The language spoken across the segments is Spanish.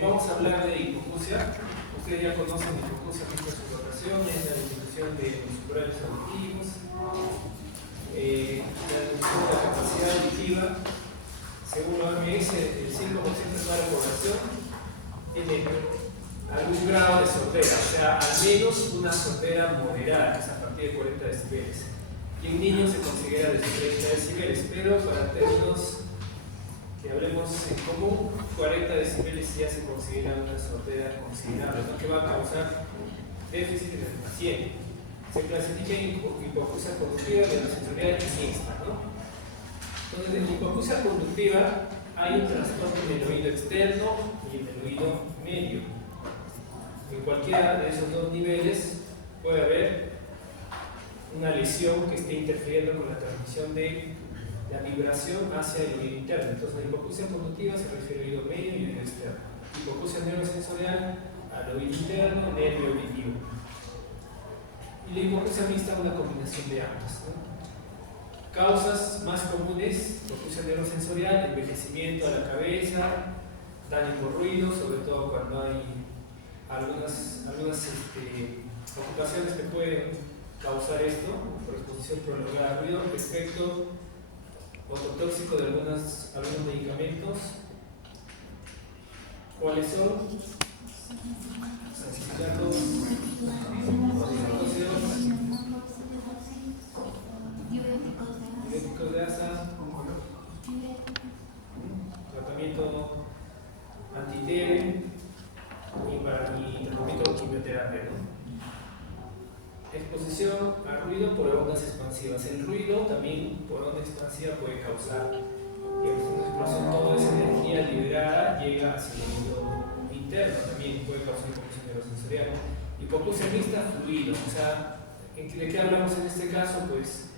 Vamos a hablar de hipoacusia. Ustedes ya conocen hipoacusia por su rotación, es la disminución de los umbrales auditivos, la reducción de la capacidad auditiva. Según la OMS, el 5% de toda la población tiene algún grado de sordera, o sea, al menos una sordera moderada, que es a partir de 40 decibeles. Y en niños se considera de 30 decibeles, pero para términos que hablemos en común, 40 decibeles ya se considera una sordera considerable, ¿no? Que va a causar déficit en el paciente. Se clasifica en hipoacusia conductiva de la sensorial y mixta, ¿no? Entonces, en hipoacusia conductiva hay un trastorno en el oído externo y en el oído medio. En cualquiera de esos dos niveles puede haber una lesión que esté interfiriendo con la transmisión de la vibración hacia el oído interno. Entonces, la hipoacusia conductiva se refiere al oído medio y oído externo. Hipoacusia neurosensorial al oído interno, nervio auditivo. Y la hipoacusia mixta es una combinación de ambas, ¿no? Causas más comunes: hipoacusia neurosensorial, envejecimiento a la cabeza, daño por ruido, sobre todo cuando hay algunas ocupaciones que pueden causar esto, por exposición prolongada al ruido, efecto ototóxico de algunos medicamentos. ¿Cuáles son? Sansificatos, diuréticos de asa, tratamiento anti-TB y tratamiento quimioterapia, ¿no? Exposición al ruido por ondas expansivas. El ruido también por onda expansiva puede causar una explosión. Toda esa energía liberada llega hacia el oído interno, también puede causar hipoacusia neurosensorial. Hipoacusia mixta, fluido. O sea, ¿de qué hablamos en este caso? Pues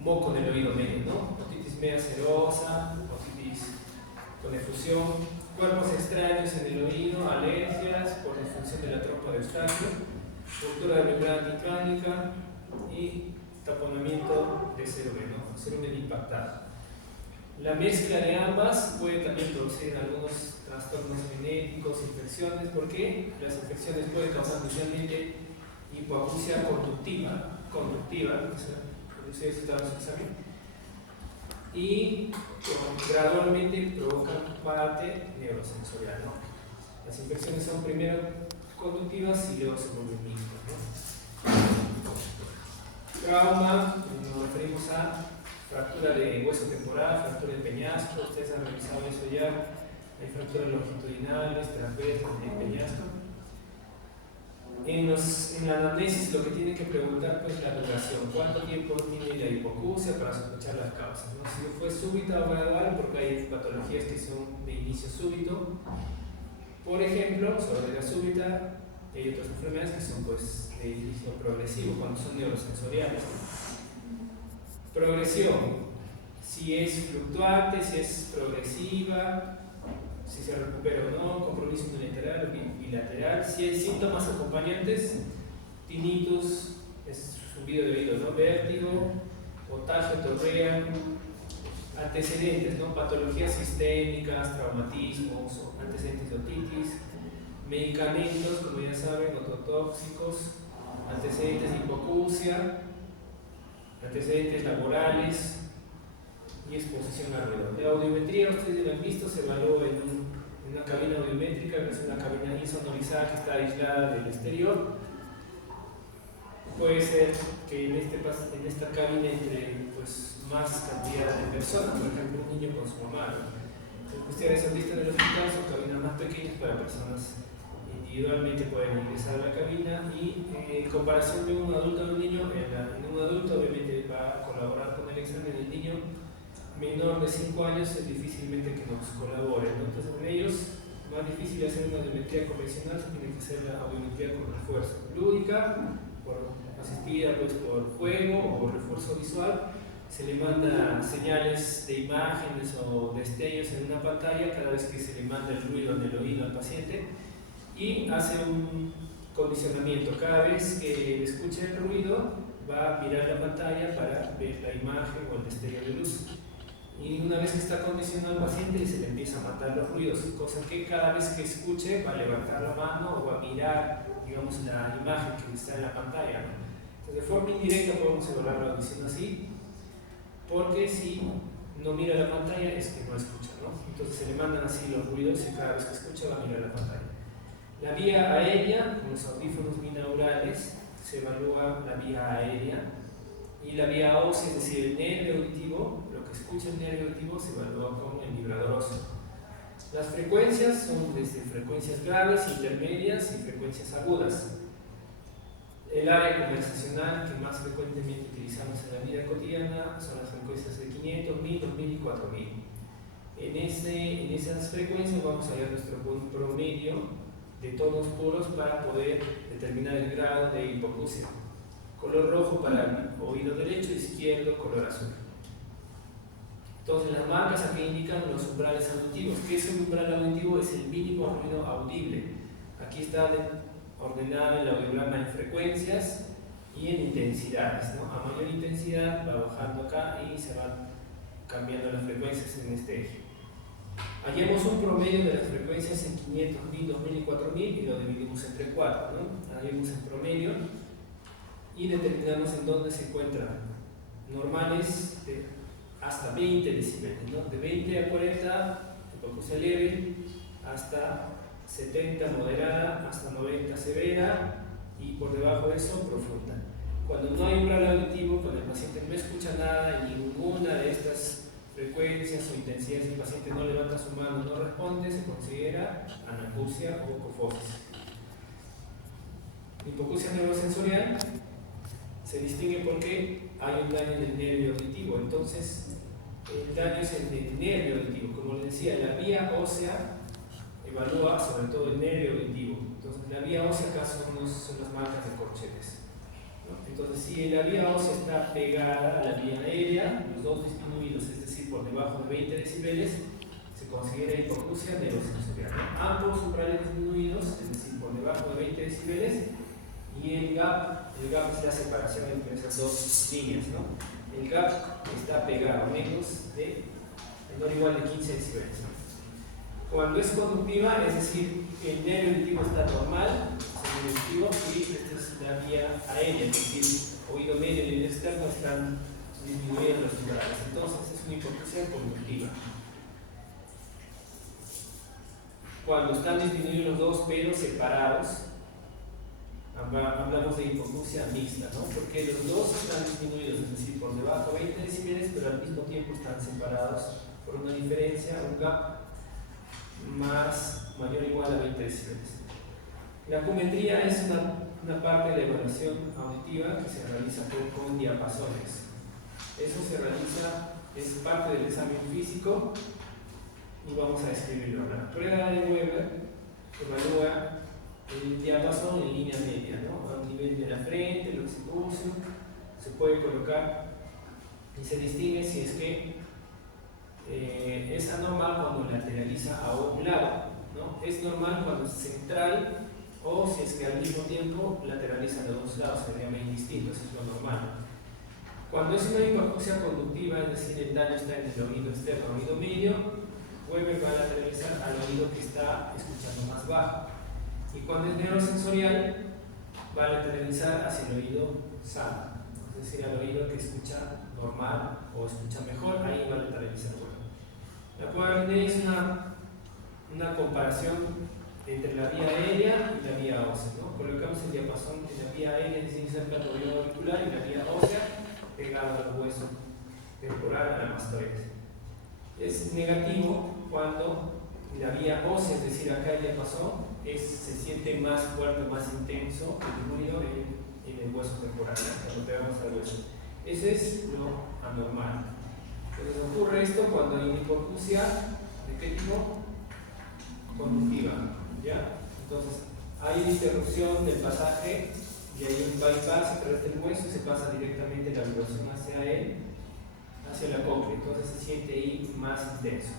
moco en el oído medio, ¿no? Otitis media serosa, otitis con efusión, cuerpos extraños en el oído, alergias por disfunción de la trompa de Eustaquio, ruptura de membrana timpánica y taponamiento de cerumen, ¿no? Cerumen impactado. La mezcla de ambas puede también producir algunos trastornos genéticos, infecciones, porque las infecciones pueden causar inicialmente hipoacusia conductiva, y gradualmente provocan parte neurosensorial, ¿no? Las infecciones son primero conductivas y luego se vuelven mixtas, ¿no? Trauma, nos referimos a fractura de hueso temporal, fractura de peñasco. Ustedes han revisado eso ya. Hay fracturas longitudinales, transversas de peñasco. En la anamnesis lo que tienen que preguntar pues la duración, cuánto tiempo tiene la hipoacusia para sospechar las causas, ¿no? Si fue súbita o gradual, porque hay patologías que son de inicio súbito, por ejemplo, sordera súbita. Hay otras enfermedades que son pues de inicio progresivo, cuando son neurosensoriales. Progresión, si es fluctuante, si es progresiva, si se recupera o no, compromiso unilateral o bilateral, si hay síntomas acompañantes, tinnitus, es zumbido de oído, ¿no? Vértigo, otalgia, torrea, antecedentes, ¿no? Patologías sistémicas, traumatismos, antecedentes de otitis, medicamentos, como ya saben, ototóxicos, antecedentes de hipoacusia, antecedentes laborales y exposición al ruido. La audiometría, ustedes lo han visto, se evalúa en una cabina audiométrica, que es una cabina insonorizada que está aislada del exterior. Puede ser que en esta cabina entre pues, más cantidad de personas, por ejemplo un niño con su mamá, ¿no? Ustedes han visto en el hospital, son cabinas más pequeñas para personas individualmente pueden ingresar a la cabina, y en comparación de un adulto a un niño, en un adulto obviamente va a colaborar con el examen del niño menor de 5 años, es difícilmente que nos colabore, ¿no? Entonces en ellos más difícil hacer una audiometría convencional, se tiene que hacer la audiometría con refuerzo lúdica, asistida pues, por juego o refuerzo visual. Se le manda señales de imágenes o destellos en una pantalla cada vez que se le manda el ruido en el oído al paciente, y hace un condicionamiento. Cada vez que escuche el ruido va a mirar la pantalla para ver la imagen o el destello de luz. Y una vez que está condicionado el paciente, se le empieza a matar los ruidos, cosa que cada vez que escuche va a levantar la mano o va a mirar, digamos, la imagen que está en la pantalla, ¿no? Entonces, de forma indirecta podemos evaluar la audición así, porque si no mira la pantalla es que no escucha, ¿no? Entonces se le mandan así los ruidos y cada vez que escucha va a mirar la pantalla. La vía aérea, con los audífonos binaurales, se evalúa la vía aérea, y la vía ósea, es decir, el nervio auditivo, lo que escucha el nervio auditivo se evalúa con el vibrador óseo. Las frecuencias son desde frecuencias graves, intermedias y frecuencias agudas. El área conversacional que más frecuentemente utilizamos en la vida cotidiana son las frecuencias de 500, 1000, 2000 y 4000. En esas frecuencias vamos a hallar nuestro promedio de tonos puros para poder determinar el grado de hipoacusia. Color rojo para el oído derecho, izquierdo, color azul. Entonces las marcas aquí indican los umbrales auditivos. ¿Qué es un umbral auditivo? Es el mínimo ruido audible. Aquí está ordenado el audiograma en frecuencias y en intensidades, ¿no? A mayor intensidad va bajando acá y se van cambiando las frecuencias en este eje. Hallemos un promedio de las frecuencias en 500, 1000, 2000 y 4000 y lo dividimos entre 4, ¿no? Hallemos el promedio y determinamos en dónde se encuentran normales de hasta 20 decibeles, ¿no? De 20 a 40 hipoacusia leve, hasta 70 moderada, hasta 90 severa y por debajo de eso profunda. Cuando no hay umbral auditivo, cuando el paciente no escucha nada en ninguna de estas frecuencias o intensidades, el paciente no levanta su mano, no responde, se considera anacusia o cofosis. Hipoacusia neurosensorial se distingue porque hay un daño en el nervio auditivo. Entonces, el daño es en el nervio auditivo. Como les decía, la vía ósea evalúa sobre todo el nervio auditivo. Entonces, la vía ósea acá son las marcas de corchetes, ¿no? Entonces, si la vía ósea está pegada a la vía aérea, los dos disminuidos, es decir, por debajo de 20 decibeles, se considera hipoacusia neurosensorial, ¿no? Ambos umbrales disminuidos, es decir, por debajo de 20 decibeles, y el gap es la separación entre esas dos líneas, ¿no? El gap está pegado a menos de, menor o igual de 15 decibeles, ¿no? Cuando es conductiva, es decir, el nervio auditivo está normal, y esta es la vía aérea, es decir, oído medio y oído externo están disminuidos los umbrales. Entonces es una hipoacusia conductiva. Cuando están disminuidos los dos pero separados, hablamos de hipoacusia mixta, ¿no? Porque los dos están disminuidos, es decir, por debajo de 20 decibeles, pero al mismo tiempo están separados por una diferencia, un gap mayor o igual a 20 decibeles. La acumetría es una parte de la evaluación auditiva que se realiza con diapasones. Eso se realiza, es parte del examen físico y vamos a describirlo. La prueba de Weber evalúa el diapasón en línea media, ¿no? A un nivel de la frente, el occipucio, se puede colocar y se distingue si es que es anormal cuando lateraliza a un lado, ¿no? Es normal cuando es central o si es que al mismo tiempo lateraliza a los dos lados, sería bien indistinto, eso es lo normal. Cuando es una hipoacusia conductiva, es decir, el daño está en el oído externo, oído medio, Weber va a lateralizar al oído que está escuchando más bajo. Y cuando es neurosensorial, va a lateralizar hacia el oído sano, es decir, al oído que escucha normal o escucha mejor, ahí va a lateralizar Weber. La QRD es una comparación entre la vía aérea y la vía ósea, ¿no? Colocamos el diapasón en la vía aérea, es decir, cerca del oído auricular, y la vía ósea pegado al hueso temporal, a la mastoides. Es negativo cuando la vía ósea, es decir, acá el diapasón, se siente más fuerte, más intenso el ruido en el hueso temporal, ¿no? Cuando pegamos al hueso. Ese es lo anormal. Entonces ocurre esto cuando hay una hipoacusia, ¿de qué tipo? Conductiva, ¿ya? Entonces hay una interrupción del pasaje y hay un bypass a través del hueso y se pasa directamente la vibración hacia él, hacia la cóclea, entonces se siente ahí más intenso.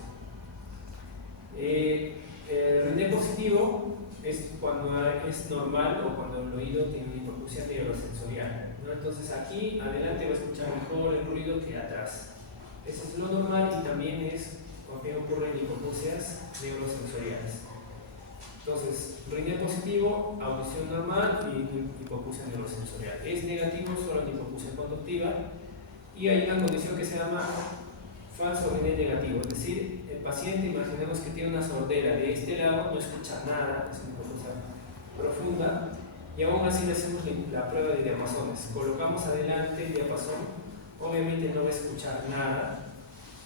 El RNE positivo es cuando es normal o cuando el oído tiene una hipoacusia neurosensorial, ¿no? Entonces aquí adelante va a escuchar mejor el ruido que atrás. Eso es lo normal y también es porque ocurren hipoacusias neurosensoriales. Entonces, rinier positivo, audición normal y hipoacusia neurosensorial. Es negativo solo en hipoacusia conductiva y hay una condición que se llama falso rinier negativo, es decir, el paciente, imaginemos que tiene una sordera de este lado, no escucha nada, es una hipoacusia profunda, y aún así le hacemos la prueba de diapasones. Colocamos adelante el diapasón, obviamente no va a escuchar nada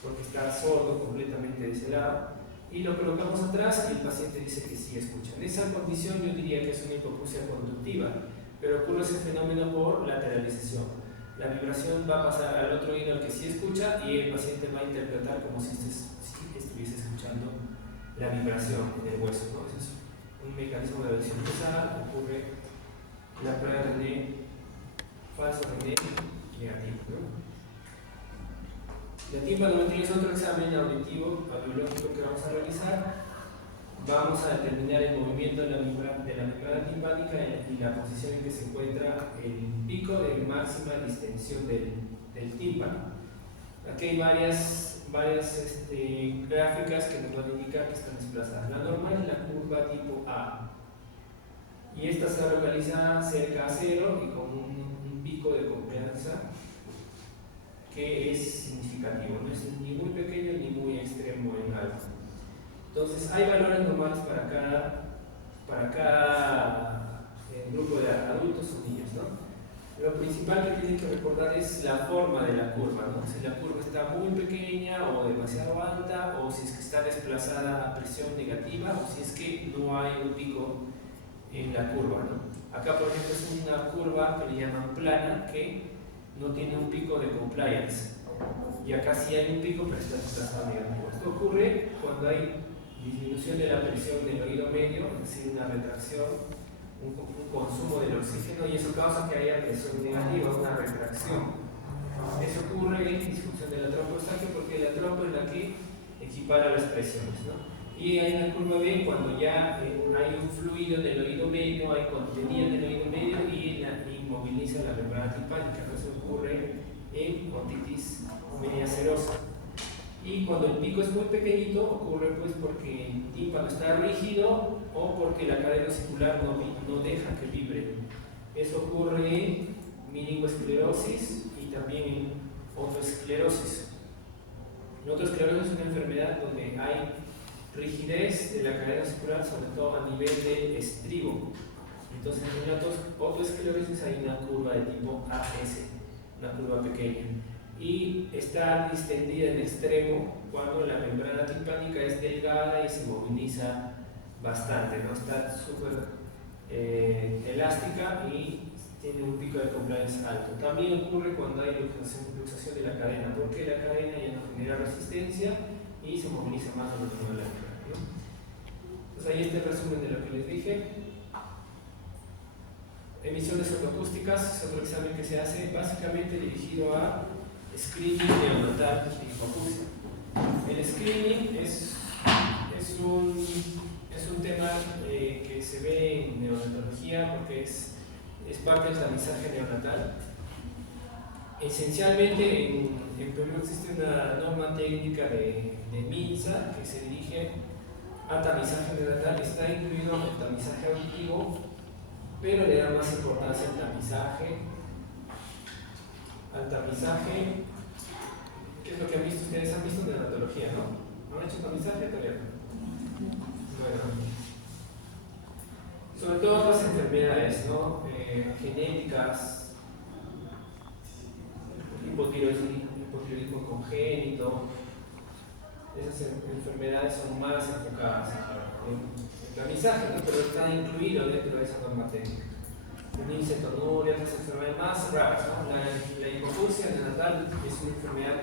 porque está sordo completamente de ese lado, y lo colocamos atrás y el paciente dice que sí escucha. En esa condición yo diría que es una hipoacusia conductiva, pero ocurre ese fenómeno por lateralización. La vibración va a pasar al otro oído al que sí escucha y el paciente va a interpretar como si estuviese escuchando la vibración en el hueso, ¿no? Ese es un mecanismo de audición. Esa ocurre la prueba de falso rinier negativo, ¿no? La tímpanometría es otro examen auditivo, audiológico que vamos a realizar. Vamos a determinar el movimiento de la membrana timpánica y la posición en que se encuentra el pico de máxima distensión del tímpano. Aquí hay varias gráficas que nos van a indicar que están desplazadas. La normal es la curva tipo A. Y esta se localiza cerca a cero y con un pico de confianza que es significativo, no es ni muy pequeño ni muy extremo en alto. Entonces, hay valores normales para cada grupo de adultos o niños, ¿no? Lo principal que tienen que recordar es la forma de la curva, ¿no? Si la curva está muy pequeña o demasiado alta, o si es que está desplazada a presión negativa, o si es que no hay un pico en la curva, ¿no? Acá, por ejemplo, es una curva que le llaman plana, que no tiene un pico de compliance, y acá sí hay un pico pero está desplazado negativo. Esto ocurre cuando hay disminución de la presión del oído medio, es decir, una retracción, un consumo del oxígeno, y eso causa que haya presión negativa, una retracción. Eso ocurre en disfunción de la trompa eustaquia porque la trompa es la que equipara las presiones, ¿no? Y hay una curva B cuando ya hay un fluido en el oído medio, hay contenido en el oído medio y inmoviliza la membrana timpánica. Eso ocurre en otitis media serosa. Y cuando el pico es muy pequeñito, ocurre pues porque el tímpano está rígido o porque la cadena circular no deja que vibre. Eso ocurre en meningoesclerosis y también en otoesclerosis. La otoesclerosis es una enfermedad donde hay rigidez de la cadena circular, sobre todo a nivel del estribo. Entonces, en la otoesclerosis hay una curva de tipo AS, una curva pequeña, y está distendida en extremo cuando la membrana timpánica es delgada y se moviliza bastante, ¿no? Está súper elástica y tiene un pico de compliance alto. También ocurre cuando hay luxación de la cadena, porque la cadena ya no genera resistencia y se moviliza más de lo normal, ¿no? Entonces ahí está el resumen de lo que les dije. Emisiones otoacústicas es otro examen que se hace básicamente dirigido a screening neonatal de hipoacusia. El screening es un tema que se ve en neonatología porque es parte del tamizaje neonatal. Esencialmente en Perú existe una norma técnica de MINSA que se dirige a tamizaje neonatal. Está incluido el tamizaje auditivo, pero le da más importancia al tamizaje. ¿Qué es lo que han visto? Ustedes han visto neonatología, ¿no? ¿Han hecho tamizaje todavía? Bueno, sobre todo las enfermedades, ¿no? Genéticas, hipotiroidismo congénito, esas enfermedades son más enfocadas en tamizaje, ¿no? Pero está incluido dentro de esa norma técnica. Fenilcetonuria, otras enfermedades más raras, ¿no? La hipoacusia neonatal es una enfermedad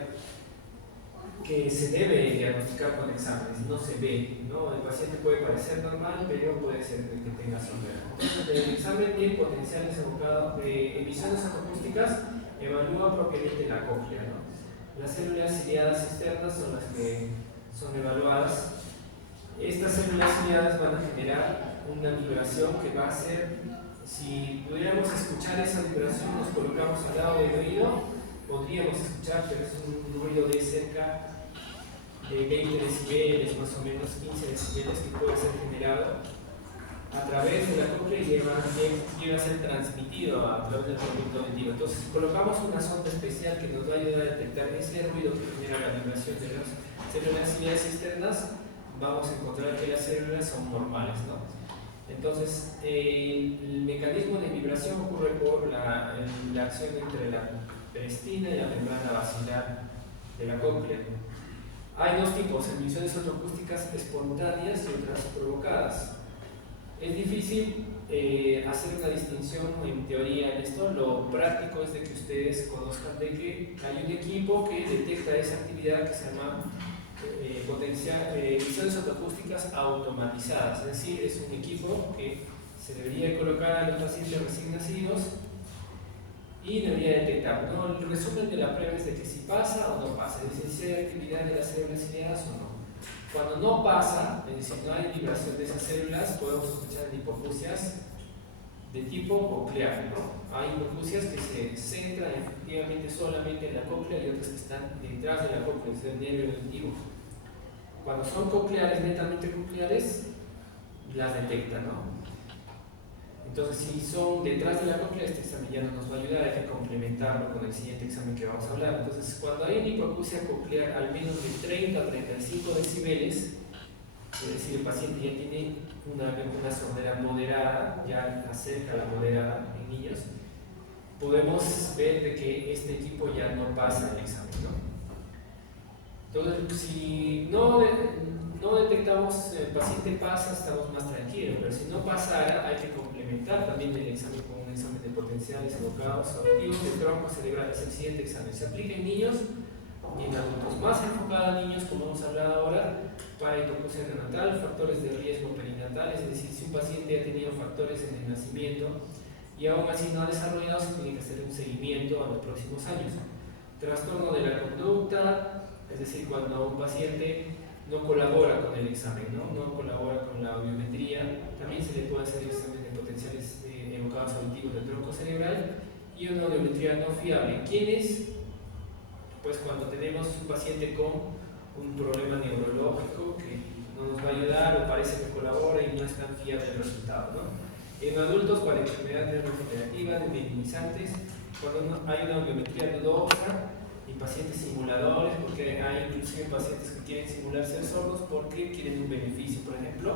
que se debe diagnosticar con exámenes, no se ve, ¿no? El paciente puede parecer normal, pero puede ser que tenga sordera. Entonces, el examen de potenciales evocados de emisiones acústicas evalúa propiamente la cóclea, ¿no? Las células ciliadas externas son las que son evaluadas. Estas células ciliadas van a generar una vibración que va a ser, si pudiéramos escuchar esa vibración, nos colocamos al lado del oído, podríamos escuchar, pero es un ruido de cerca de 20 decibeles, más o menos 15 decibeles, que puede ser generado a través de la cóclea y llega a ser transmitido a través del conducto auditivo. Entonces, colocamos una sonda especial que nos va a ayudar a detectar ese ruido que genera la vibración de las células ciliares externas. Vamos a encontrar que las células son normales, ¿no? Entonces, el mecanismo de vibración ocurre por la acción entre la peristina y la membrana basilar de la cóclea. Hay dos tipos, emisiones otoacústicas espontáneas y otras provocadas. Es difícil hacer una distinción en teoría en esto. Lo práctico es de que ustedes conozcan de que hay un equipo que detecta esa actividad que se llama emisiones otoacústicas automatizadas. Es decir, es un equipo que se debería colocar a los pacientes recién nacidos y debería detectar, ¿no? El resumen de la prueba es de que si pasa o no pasa, es decir, si hay actividad de las células ciliadas o no. Cuando no pasa, es decir, no hay vibración de esas células, podemos escuchar hipoacusias de tipo coclear, ¿no? Hay hipoacusias que se centran efectivamente solamente en la cóclea y otras que están detrás de la cóclea, es el nervio auditivo. Cuando son cocleares, netamente cocleares, las detectan, ¿no? Entonces, si son detrás de la cóclea, este examen ya no nos va a ayudar, hay que complementarlo con el siguiente examen que vamos a hablar. Entonces, cuando hay una hipoacusia coclear al menos de 30 a 35 decibeles, es decir, el paciente ya tiene una sordera moderada, ya acerca a la moderada en niños, podemos ver de que este equipo ya no pasa el examen, ¿no? Entonces, si no detectamos el paciente pasa, estamos más tranquilos, pero si no pasara, hay que complementar también el examen con un examen de potenciales evocados auditivos de tronco cerebral. Es el siguiente examen. Se aplica en niños y en adultos, más enfocado a niños, como hemos hablado ahora, para hipoacusia neonatal, factores de riesgo perinatales, es decir, si un paciente ha tenido factores en el nacimiento y aún así no ha desarrollado, se tiene que hacer un seguimiento a los próximos años. Trastorno de la conducta, es decir, cuando un paciente no colabora con el examen, no colabora con la audiometría, también se le puede hacer exámenes de potenciales evocados auditivos del tronco cerebral y una audiometría no fiable. ¿Quiénes? Pues cuando tenemos un paciente con un problema neurológico que no nos va a ayudar o parece que colabora y no es tan fiable el resultado, ¿no? En adultos, para enfermedades neurodegenerativas, minimizantes, cuando hay una audiometría dudosa, y pacientes simuladores, porque hay inclusive pacientes que quieren simular ser sordos porque quieren un beneficio, por ejemplo,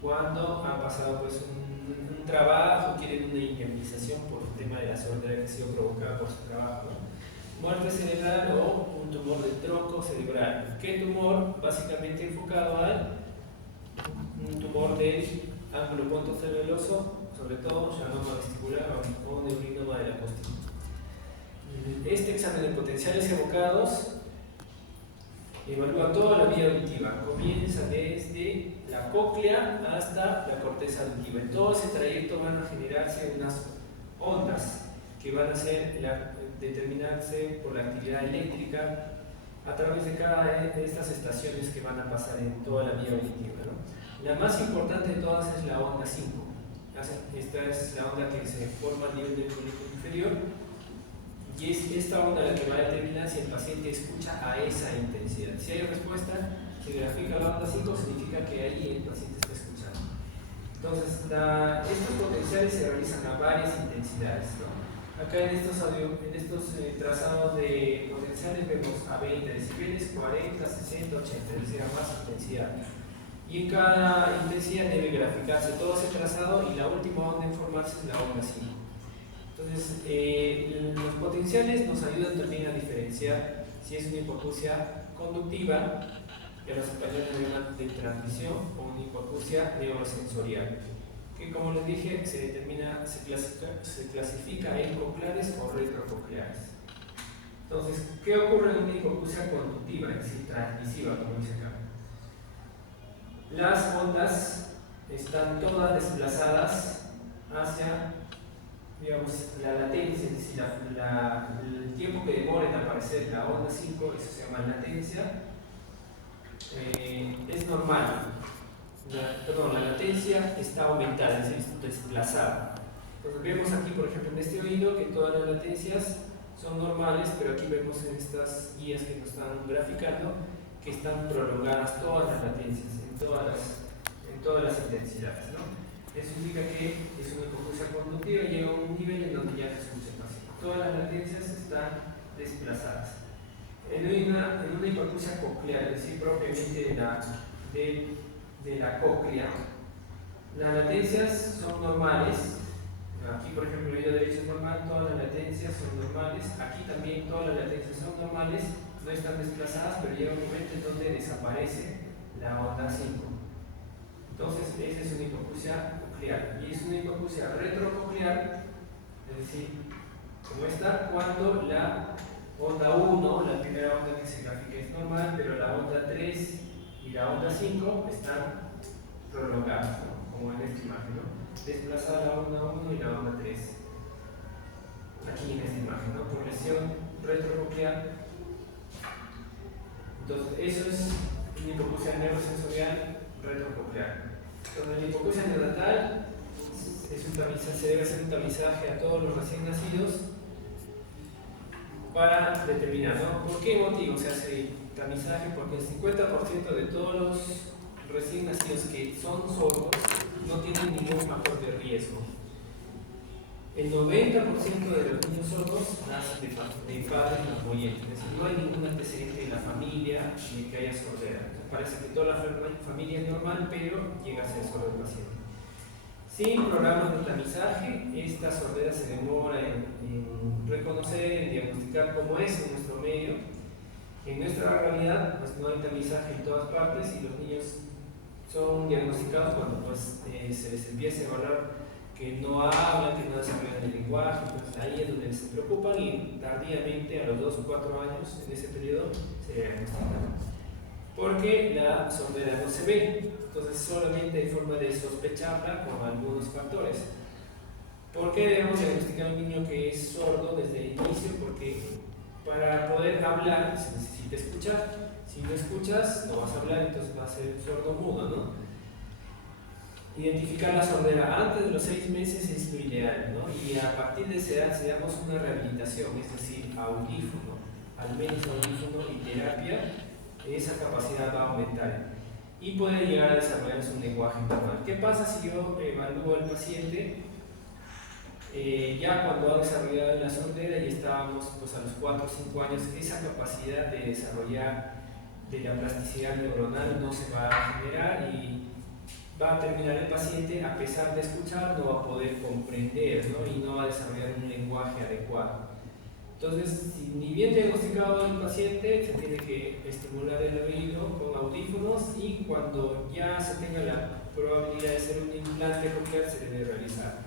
cuando han pasado pues un trabajo, quieren una indemnización por el tema de la sordera que ha sido provocada por su trabajo, ¿no? Muerte cerebral o un tumor del tronco cerebral. ¿Qué tumor? Básicamente enfocado al un tumor del ángulo pontocerebeloso, sobre todo xanoma vestibular o neurinoma de la costilla. Este examen de potenciales evocados evalúa toda la vía auditiva, comienza desde la cóclea hasta la corteza auditiva. En todo ese trayecto van a generarse unas ondas que van a determinarse por la actividad eléctrica a través de cada de estas estaciones que van a pasar en toda la vía auditiva, ¿no? La más importante de todas es la onda 5. Esta es la onda que se forma a nivel del folículo inferior. Y es esta onda la que va a determinar si el paciente escucha a esa intensidad. Si hay respuesta, si grafica la onda 5, significa que ahí el paciente está escuchando. Entonces, estos potenciales se realizan a varias intensidades, ¿no? Acá en estos trazados de potenciales vemos a 20 decibeles, 40, 60, 80, es decir, a más intensidad. Y en cada intensidad debe graficarse todo ese trazado y la última onda en formarse es la onda 5. Entonces, los potenciales nos ayudan también a diferenciar si es una hipoacusia conductiva, que los españoles llaman de transmisión, o una hipoacusia neurosensorial, que como les dije, se clasifica en cocleares o retrococleares. Entonces, ¿qué ocurre en una hipoacusia conductiva, es decir, transmisiva, como dice acá? Las ondas están todas desplazadas hacia, digamos, la latencia, es decir, el tiempo que demora en aparecer la onda 5, eso se llama latencia, es normal. La latencia está aumentada, es decir, desplazada. Entonces vemos aquí, por ejemplo, en este oído que todas las latencias son normales, pero aquí vemos en estas guías que nos están graficando que están prolongadas todas las latencias, en todas las intensidades, ¿no? Eso indica que es una hipoacusia conductiva y llega a un nivel en donde ya se escucha el paciente. Todas las latencias están desplazadas. En una hipoacusia coclear, es decir, propiamente de la cóclea, las latencias son normales. Aquí, por ejemplo, el oído derecho es normal, todas las latencias son normales. Aquí también todas las latencias son normales, no están desplazadas, pero llega un momento en donde desaparece la onda 5. Entonces, esa es una hipoacusia coclear. Y es una hipoacusia retrococlear, es decir, como esta, cuando la onda 1, la primera onda que se grafica es normal, pero la onda 3 y la onda 5 están prolongadas, ¿no? Como en esta imagen, ¿no? Desplazada la onda 1 y la onda 3. Aquí en esta imagen, ¿no? Por lesión retrococlear. Entonces, eso es una hipoacusia neurosensorial retrococlear. Entonces, la hipoacusia neonatal se debe hacer un tamizaje a todos los recién nacidos para determinar, ¿no? ¿Por qué motivo se hace tamizaje? Porque el 50% de todos los recién nacidos que son sordos no tienen ningún factor de riesgo. El 90% de los niños sordos nacen de padres no oyentes, es decir, no hay ningún antecedente en la familia de que haya sordera. Entonces, parece que toda la familia es normal, pero llega a ser sordo el paciente. Sin programas de tamizaje, esta sordera se demora en reconocer, en diagnosticar cómo es en nuestro medio. En nuestra realidad, pues no hay tamizaje en todas partes y los niños son diagnosticados cuando pues, se les empieza a evaluar que no hablan, que no desarrollan el lenguaje. Entonces ahí es donde se preocupan y tardíamente, a los 2 o 4 años, en ese periodo, se diagnostican. Porque la sordera no se ve, entonces solamente hay forma de sospecharla con algunos factores. ¿Por qué debemos diagnosticar a un niño que es sordo desde el inicio? Porque para poder hablar se necesita escuchar. Si no escuchas, no vas a hablar, entonces va a ser sordo mudo, ¿no? Identificar la sordera antes de los 6 meses es lo ideal, ¿no? Y a partir de esa edad, si damos una rehabilitación, es decir, audífono, al menos audífono y terapia, esa capacidad va a aumentar y puede llegar a desarrollarse un lenguaje normal. ¿Qué pasa si yo evalúo al paciente ya cuando ha desarrollado la sordera y estábamos pues, a los 4 o 5 años? Esa capacidad de desarrollar de la plasticidad neuronal no se va a generar y va a terminar el paciente, a pesar de escuchar, no va a poder comprender, ¿no? Y no va a desarrollar un lenguaje adecuado. Entonces, si ni bien diagnosticado el paciente, se tiene que estimular el oído con audífonos y cuando ya se tenga la probabilidad de hacer un implante coclear, se debe realizar.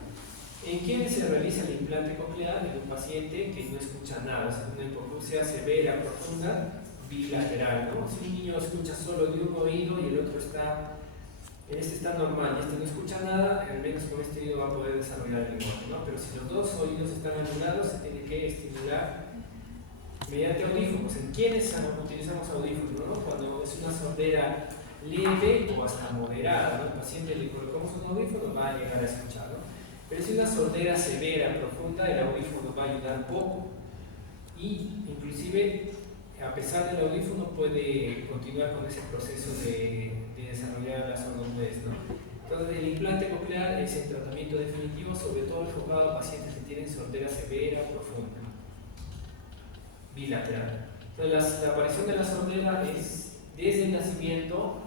¿En quién se realiza el implante coclear? En un paciente que no escucha nada, es una hipoacusia severa, profunda, bilateral, ¿no? Si un niño escucha solo de un oído y el otro está, este está normal y este no escucha nada, al menos con este oído va a poder desarrollar el lenguaje, ¿no? Pero si los dos oídos están anulados, se tiene que estimular mediante audífonos. ¿En quiénes utilizamos audífonos, no? Cuando es una sordera leve o hasta moderada, ¿no? El paciente le colocamos un audífono, va a llegar a escuchar, ¿no? Pero si es una sordera severa, profunda, el audífono va a ayudar poco y inclusive a pesar del audífono puede continuar con ese proceso de desarrollar la sordidez, ¿no? Entonces el implante coclear es el tratamiento definitivo, sobre todo enfocado a pacientes que tienen sordera severa profunda, bilateral. Entonces la aparición de la sordera es desde el nacimiento.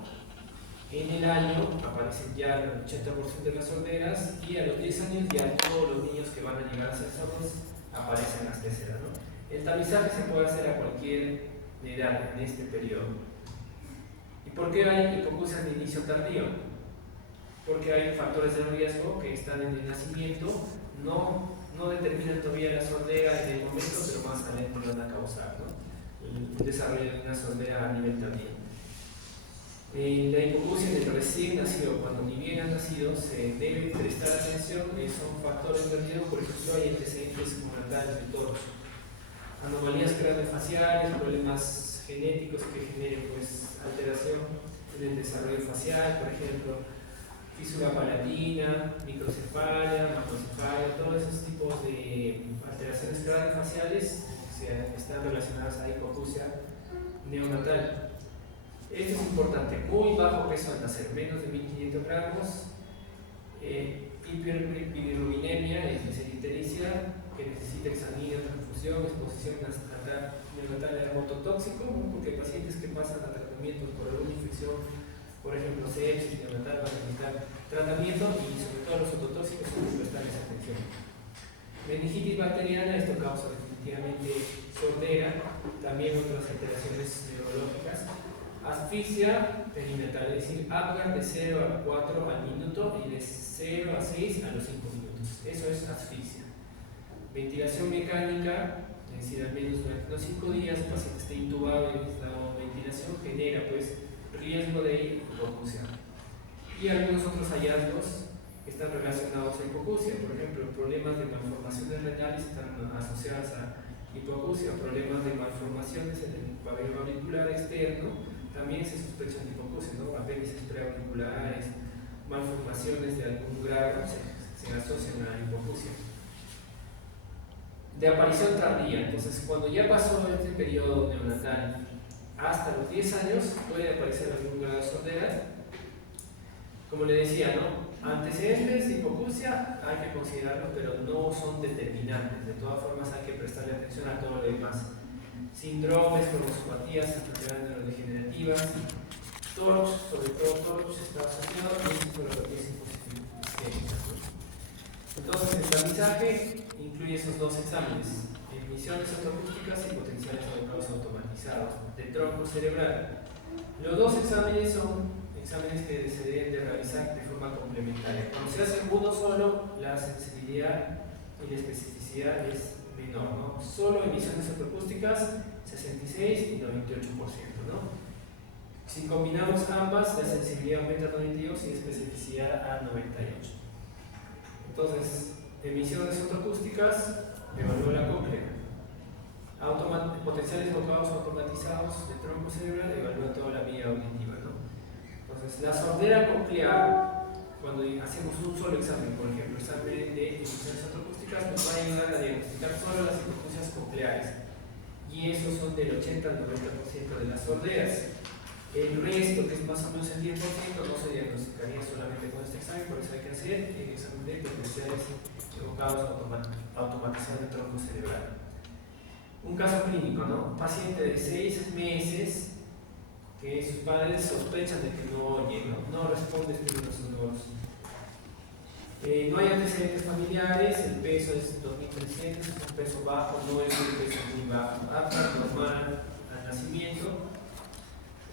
En el año aparecen ya el 80% de las sorderas y a los 10 años ya todos los niños que van a llegar a ser sordos aparecen hasta esa edad, ¿no? El tamizaje se puede hacer a cualquier edad en este periodo. ¿Y por qué hay hipoacusias de inicio tardío? Porque hay factores de riesgo que están en el nacimiento, no determinan todavía la sordera en el momento, pero más adelante van a causar, ¿no? El desarrollo de una sordera a nivel tardío. La hipoacusia del recién nacido, cuando ni bien ha nacido, se debe prestar atención, son factores de riesgo. Por ejemplo, hay antecedentes comunitarios de todos, anomalías craneofaciales, problemas genéticos que generen pues, alteración en el desarrollo facial, por ejemplo, fisura palatina, microcefalia, macrocefalia, todos esos tipos de alteraciones craneofaciales están relacionadas a hipoacusia neonatal. Esto es importante, muy bajo peso al nacer, menos de 1500 gramos, hiperbilirubinemia, es decir, ictericia, que necesita examinio, transfusión, exposición neonatal a hermototóxico, porque pacientes que pasan a tratamientos por alguna infección, por ejemplo, sepsis neonatal, van a necesitar tratamiento y sobre todo los ototóxicos son que prestarles atención. Meningitis bacteriana, esto causa definitivamente sordera, también otras alteraciones neurológicas. Asfixia perinatal, es decir, apgar de 0 a 4 al minuto y de 0 a 6 a los 5 minutos. Eso es asfixia. Ventilación mecánica, es decir, al menos durante los 5 días el paciente esté intubado en esta ventilación, genera pues riesgo de hipoacusia. Y algunos otros hallazgos que están relacionados a hipoacusia, por ejemplo, problemas de malformaciones renales están asociadas a hipoacusia, problemas de malformaciones en el pabellón auricular externo también se sospechan de hipoacusia, ¿no? Apéndices preauriculares, malformaciones de algún grado se asocian a hipoacusia. De aparición tardía, entonces cuando ya pasó este periodo neonatal hasta los 10 años puede aparecer algún grado de sordera. Como le decía, ¿no? Antecedentes de hipoacusia hay que considerarlos, pero no son determinantes. De todas formas hay que prestarle atención a todo lo demás. Síndromes, cromosopatías, enfermedades neurodegenerativas, TORCH, sobre todo TORCH está asociado a encefalopatías infosistémicas. Entonces el tamizaje incluye esos dos exámenes, emisiones autoacústicas y potenciales abocados automatizados de tronco cerebral. Los dos exámenes son exámenes que se deben de realizar de forma complementaria. Cuando se hace uno solo, la sensibilidad y la especificidad es menor, ¿no? Solo emisiones autoacústicas 66 y 98%, ¿no? Si combinamos ambas, la sensibilidad aumenta a 92 y la especificidad a 98. Entonces, emisiones autoacústicas, evalúa la cóclea. Potenciales abocados automatizados de tronco cerebral, evalúa toda la vía auditiva, ¿no? Entonces, la sordera coclear, cuando hacemos un solo examen, por ejemplo, examen de emisiones autoacústicas, nos va a ayudar a diagnosticar solo las hipoacusias cocleares. Y esos son del 80 al 90% de las sorderas. El resto, que es más o menos el 10%, no se diagnosticaría solamente con este examen, por eso hay que hacer el examen de potenciales evocados automatizados de tronco cerebral. Un caso clínico, ¿no? Un paciente de 6 meses que sus padres sospechan de que no oye, no responde estímulos sonoros. No hay antecedentes familiares, el peso es 2300, es un peso bajo, no es un peso muy bajo, apta, normal al nacimiento.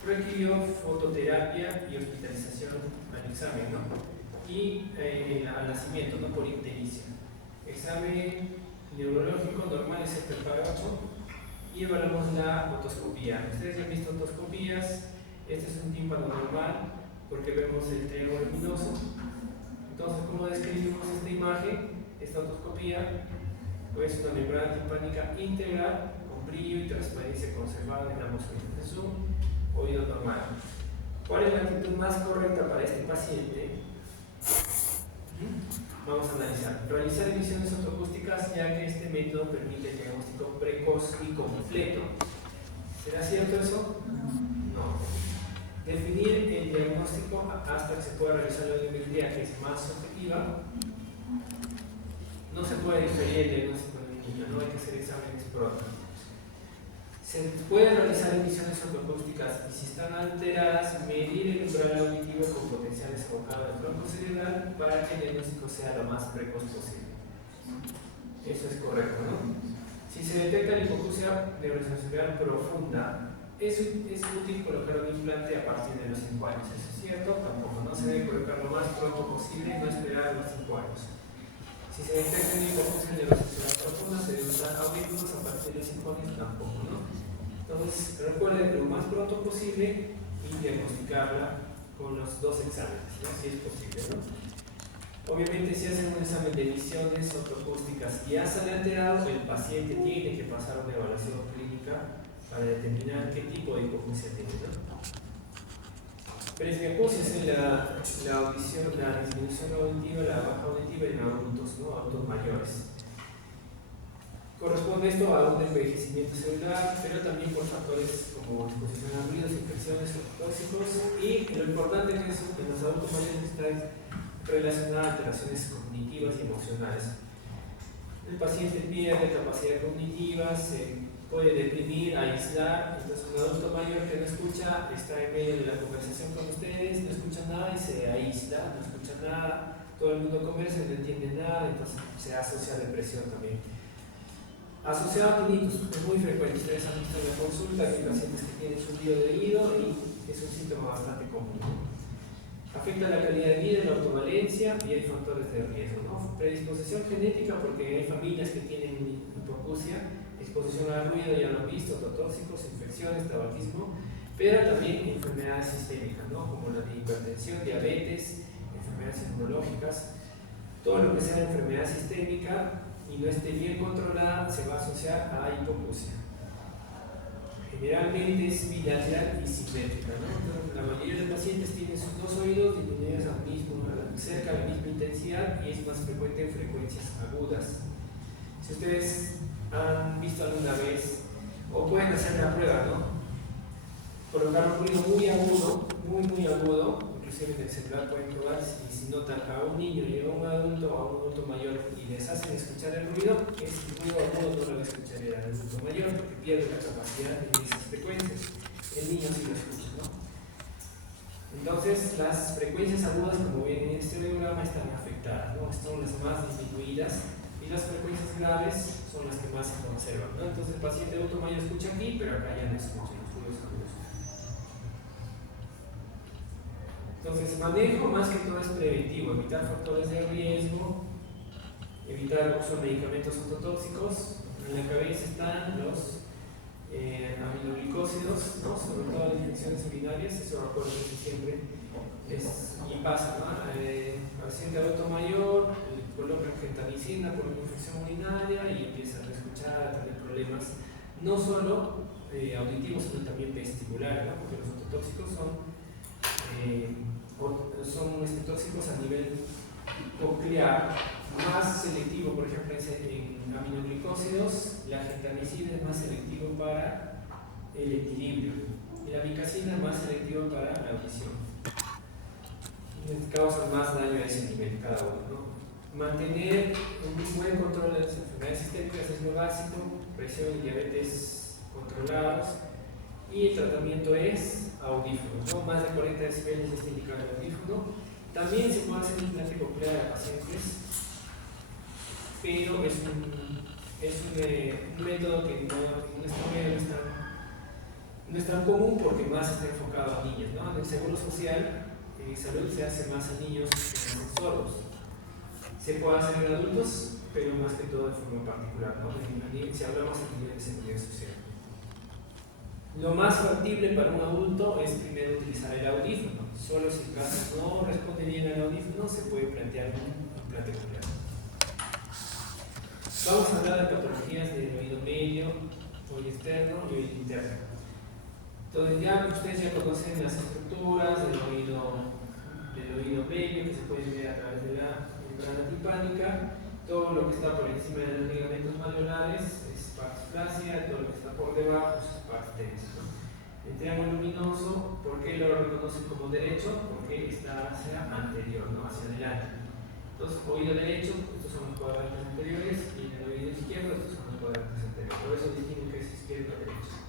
Requirió fototerapia y hospitalización al examen, ¿no? Y al nacimiento, no por ictericia. Examen neurológico normal es el preparato y evaluamos la otoscopía. Ustedes han visto otoscopías, este es un tímpano normal porque vemos el triángulo luminoso. Entonces, ¿cómo describimos esta imagen? Esta otoscopía pues una membrana timpánica íntegra con brillo y transparencia conservada en ambos oídos. Es un oído normal. ¿Cuál es la actitud más correcta para este paciente? Vamos a analizar. Realizar emisiones autoacústicas, ya que este método permite el diagnóstico precoz y completo. ¿Será cierto eso? No. Definir el diagnóstico hasta que se pueda realizar la audiometría, que es más objetiva. No se puede diferir el diagnóstico en el niño, no hay que hacer exámenes pronto. Se pueden realizar emisiones autoacústicas y si están alteradas, medir el umbral auditivo con potenciales abocados del tronco cerebral para que el diagnóstico sea lo más precoz posible. Eso es correcto, ¿no? Si se detecta la hipoacusia neurosensorial profunda, es útil colocar un implante a partir de los 5 años. ¿Eso es cierto? Tampoco. No se debe colocar lo más pronto posible y no esperar a los 5 años. Si se detecta una hipoacusia neurosensorial profunda, se debe usar audífonos a partir de los 5 años, tampoco, ¿no? Entonces, recuerden lo más pronto posible y diagnosticarla con los dos exámenes, ¿no? Si es posible, ¿no? Obviamente, si hacen un examen de emisiones autoacústicas y ya sale alterado, el paciente tiene que pasar una evaluación clínica para determinar qué tipo de hipoacusia tiene, ¿no? Presbiacusia es la audición, la disminución auditiva, la baja auditiva en adultos, ¿no? Adultos mayores. Corresponde esto a un envejecimiento celular, pero también por factores como exposición a ruidos, infecciones o tóxicos. Y lo importante es que en los adultos mayores está relacionada a alteraciones cognitivas y emocionales. El paciente pierde capacidad cognitiva, se puede deprimir, aislar. Entonces un adulto mayor que no escucha está en medio de la conversación con ustedes, no escucha nada y se aísla, no escucha nada, todo el mundo conversa y no entiende nada, entonces se asocia a depresión también. Asociado a tinnitus, es muy frecuente. Ustedes han visto en la consulta que hay pacientes que tienen zumbido de oído y es un síntoma bastante común. Afecta la calidad de vida, la autovalencia y hay factores de riesgo, ¿no? Predisposición genética, porque hay familias que tienen hipoacusia, exposición al ruido, ya lo han visto, ototóxicos, infecciones, tabaquismo, pero también enfermedades sistémicas, ¿no? Como la de hipertensión, diabetes, enfermedades inmunológicas. Todo lo que sea enfermedad sistémica y no esté bien controlada se va a asociar a hipoacusia. Generalmente es bilateral y simétrica, ¿no? La mayoría de los pacientes tienen sus dos oídos disminuidos cerca de la misma intensidad y es más frecuente en frecuencias agudas. Si ustedes han visto alguna vez, o pueden hacer la prueba, ¿no? Colocar un ruido muy agudo, muy agudo, inclusive en el celular pueden probar si notan a un niño y a un adulto mayor y les hacen escuchar el ruido, es muy agudo, no lo va a escuchar el adulto mayor porque pierde la capacidad de esas frecuencias. El niño sí lo escucha, ¿no? Entonces las frecuencias agudas, como ven en este diagrama, están afectadas, ¿no? Son las más disminuidas y las frecuencias graves son las que más se conservan, ¿no? Entonces el paciente adulto mayor escucha aquí, pero acá ya no escucha los ruidos agudos. Entonces, manejo más que todo es preventivo, evitar factores de riesgo, evitar el uso de medicamentos ototóxicos. En la cabeza están los aminoglicósidos, ¿no? Sobre todo las infecciones urinarias, eso acuérdense siempre, y pasa, ¿no? Paciente adulto mayor, coloca gentamicina por una infección urinaria y empieza a escuchar, a tener problemas, no solo auditivos, sino también vestibulares, ¿no? Porque los ototóxicos son tóxicos a nivel coclear, más selectivo, por ejemplo, en aminoglicósidos, la gentamicina es más selectivo para el equilibrio y la micacina es más selectiva para la audición. Causan más daño a ese nivel cada uno, ¿no? Mantener un buen control de las enfermedades sistémicas es lo básico, presión y diabetes controlados, y el tratamiento es audífono, ¿no? Más de 40 decibeles está indicado el audífono. También se puede hacer implante coclear a pacientes, pero es un método que no es tan común porque más está enfocado a niños, ¿no? En el Seguro Social, en salud se hace más a niños que a sordos. Se puede hacer en adultos, pero más que todo de forma particular, ¿no? Si hablamos a nivel de seguridad social. Lo más factible para un adulto es primero utilizar el audífono. Solo si el caso no responde bien al audífono, se puede plantear un implante coclear. Vamos a hablar de patologías del oído medio, oído externo y oído interno. Entonces ya ustedes ya conocen las estructuras del oído medio que se pueden ver a través de la membrana tipánica. Todo lo que está por encima de los ligamentos malleolares es parte flácida, todo lo que está por debajo es parte tensa, ¿no? El triángulo luminoso, ¿por qué lo reconocen como derecho? Porque está hacia anterior, ¿no? Hacia adelante. Entonces, oído derecho, estos son los cuadrantes anteriores, y en el oído izquierdo, estos son los cuadrantes anteriores. Por eso distinguen que es izquierdo o derecho.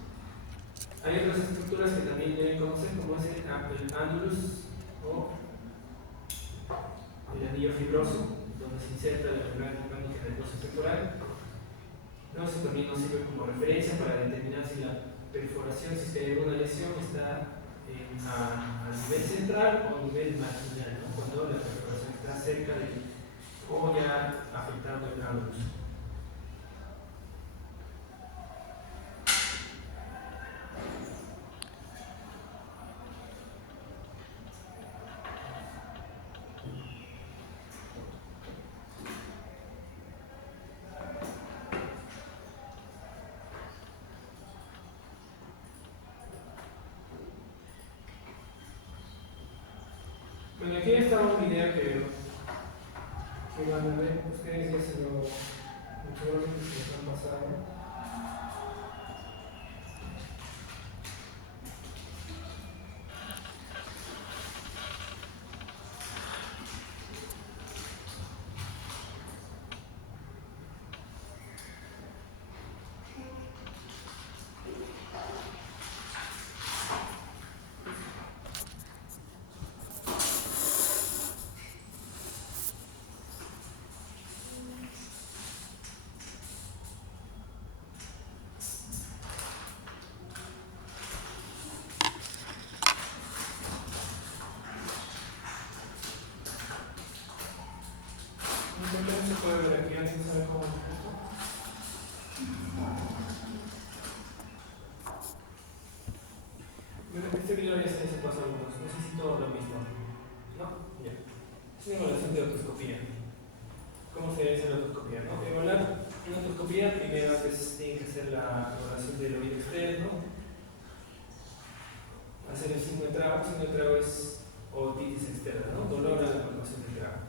Hay otras estructuras que también deben conocer, como es el annulus o el anillo fibroso, donde se inserta la membrana tipánica nerviosa temporal. ¿No? Eso también nos sirve como referencia para determinar si la perforación, si es que hay alguna lesión, está a nivel central o a nivel marginal, ¿no? Cuando la perforación está cerca o ya afectando el annulus. Bueno, aquí está un video que van a ver, ustedes ya se lo seguramente se lo han pasado. Se puede ver aquí, ¿alguien sabe cómo es esto? Bueno, este video ya se pasó algunos, no sé si todos lo mismo. ¿No? Ya. Es una evaluación de otoscopía. ¿Cómo se hace la otoscopía? ¿No? Evaluar una otoscopía, primero tiene que hacer la evaluación del oído externo, hacer el signo de trago. El signo de trago es otitis externa, ¿no? Dolor a la palpación del trago.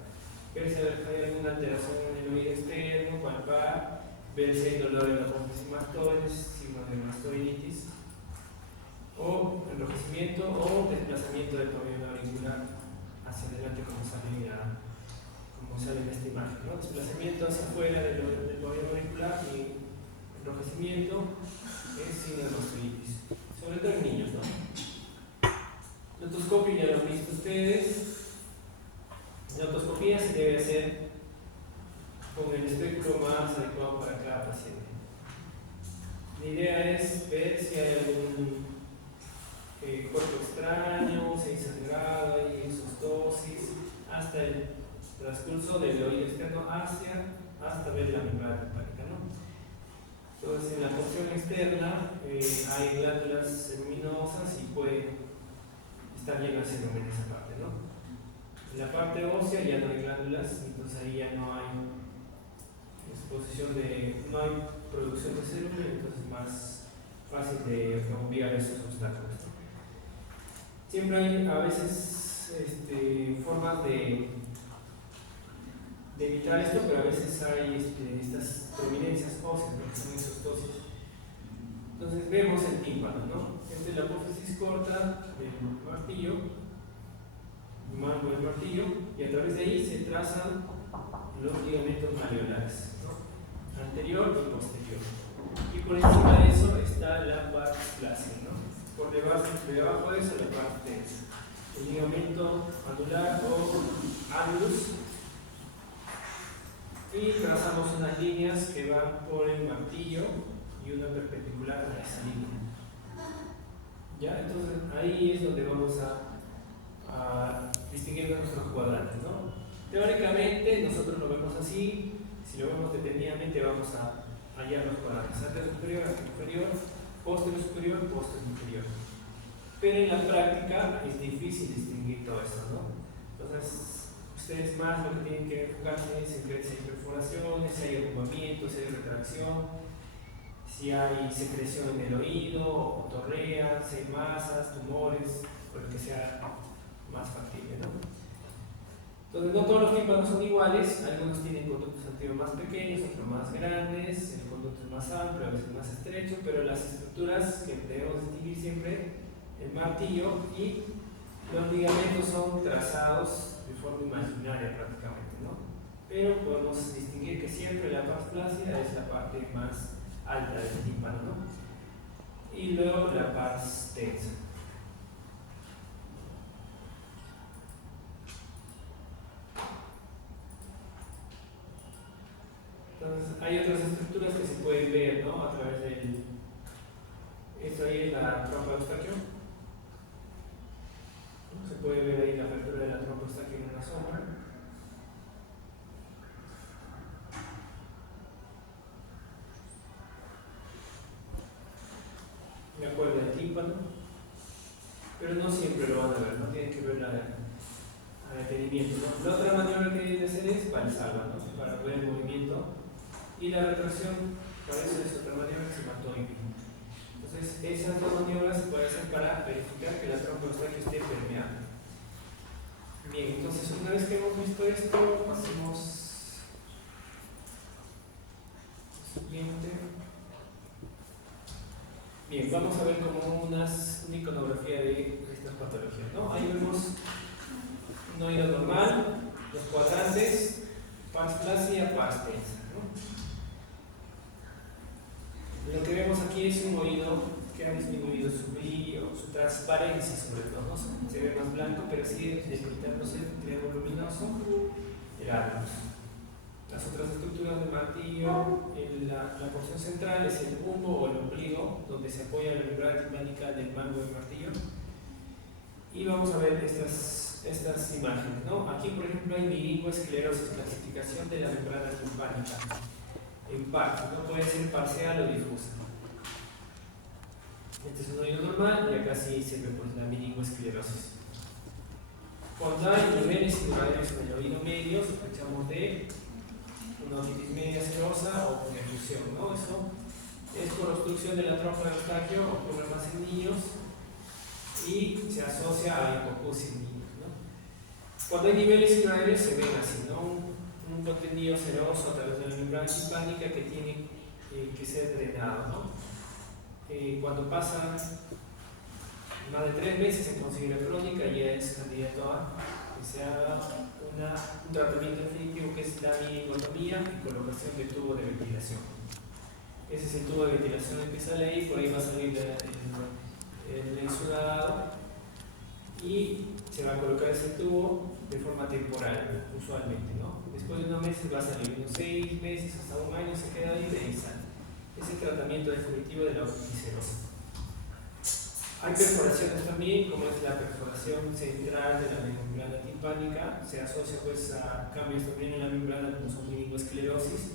Ver si hay alguna alteración en el oído externo, palpar, ver si hay dolor en la apófisis mastoides, signo de mastoiditis, o enrojecimiento o desplazamiento del pabellón auricular hacia adelante, como sale en esta imagen, ¿no? Desplazamiento hacia afuera del pabellón auricular y enrojecimiento es signo de mastoiditis, sobre todo en niños, ¿no? La otoscopia ya lo han visto ustedes. La otoscopía se debe hacer con el espectro más adecuado para cada paciente. La idea es ver si hay algún cuerpo extraño, si hay sangrado, hay exostosis, hasta el transcurso del oído externo hasta ver la membrana tympánica, ¿no? Entonces, en la porción externa hay glándulas luminosas y puede estar lleno de cerumen en esa parte, ¿no? En la parte ósea ya no hay glándulas, entonces ahí ya no hay no hay producción de cerumen, entonces es más fácil de obviar esos obstáculos. Siempre hay a veces formas de evitar esto, pero a veces hay estas prominencias óseas, ¿no? Que son exostosis. Entonces vemos el tímpano, ¿no? Esta es la apófisis corta del martillo, mango del martillo, y a través de ahí se trazan los ligamentos malleolares, ¿no? Anterior y posterior. Y por encima de eso está la parte flácida, ¿no? Por debajo de eso la parte tensa. El ligamento anular o annulus. Y trazamos unas líneas que van por el martillo y una perpendicular a esa línea. ¿Ya? Entonces ahí es donde vamos a distinguir nuestros cuadrantes, ¿no? Teóricamente nosotros lo vemos así, si lo vemos detenidamente vamos a hallar los cuadrantes, anterior superior, anterior inferior, posterior superior, posterior inferior. Pero en la práctica es difícil distinguir todo eso, ¿no? Entonces, ustedes más lo que tienen que enfocarse es en ver si hay perforaciones, si hay arrugamiento, si hay retracción, si hay secreción en el oído, otorrea, si hay masas, tumores, o lo que sea más factible, ¿no? Entonces, no todos los tímpanos son iguales, algunos tienen conductos anteriores más pequeños, otros más grandes, el conducto es más amplio, a veces más estrecho, pero las estructuras que debemos distinguir siempre, el martillo y los ligamentos son trazados de forma imaginaria prácticamente, ¿no? Pero podemos distinguir que siempre la parte flácida es la parte más alta del tímpano, ¿no? Y luego la parte tensa. Entonces, hay otras estructuras que se pueden ver, ¿no? A través del... Esto ahí es la trompa de Eustaquio. Se puede ver ahí la apertura de la trompa de Eustaquio en una sombra. Me acuerdo del tímpano, pero no siempre lo van a ver, no tienen que ver a detenimiento, ¿no? La otra maniobra que tienen que hacer es valsalva, ¿no? Para ver el movimiento, y la retracción, para eso es otra maniobra que se mató en vivo. Entonces, esas dos maniobras se pueden hacer para verificar que la trompa de Eustaquio esté permeable. Bien, entonces una vez que hemos visto esto, hacemos lo siguiente. Bien, vamos a ver como una iconografía de estas patologías, ¿no? Ahí vemos un oído normal, los cuadrantes, pars flácida, pars tensa, ¿no? Lo que vemos aquí es un oído que ha disminuido su brillo, su transparencia sobre todo, ¿no? Se ve más blanco, pero sigue debilitándose el triángulo luminoso, el ánus. Las otras estructuras del martillo, la porción central es el humbo o el ombligo, donde se apoya la membrana timpánica del mango del martillo. Y vamos a ver estas imágenes, ¿no? Aquí, por ejemplo, hay meningoesclerosis, clasificación de la membrana timpánica en partes, ¿no? Puede ser parcial o difusa. Este es un oído normal y acá sí se ve pues, la meningoesclerosis. Cuando hay niveles irregulares en el oído medio, sospechamos de una otitis media serosa o una effusión, ¿no? Eso es por obstrucción de la trompa de Eustaquio, ocurre más en niños y se asocia a hipoacusia en niños, ¿no? Cuando hay niveles irregulares se ven así, ¿no? Un contenido seroso a través de la membrana timpánica que tiene que ser drenado, ¿no? Cuando pasan más de 3 meses en considera crónica, ya es candidato a que se haga un tratamiento definitivo que es la meningotomía y colocación de tubo de ventilación. Ese es el tubo de ventilación que sale ahí, por ahí va a salir el exudado y se va a colocar ese tubo de forma temporal, usualmente, ¿no? Después de unos meses va a salir, unos 6 meses hasta un año se queda ahí y sale. Es el tratamiento definitivo de la otitis serosa. Hay perforaciones también, como es la perforación central de la membrana timpánica, se asocia pues a cambios también en la membrana como son meningoesclerosis.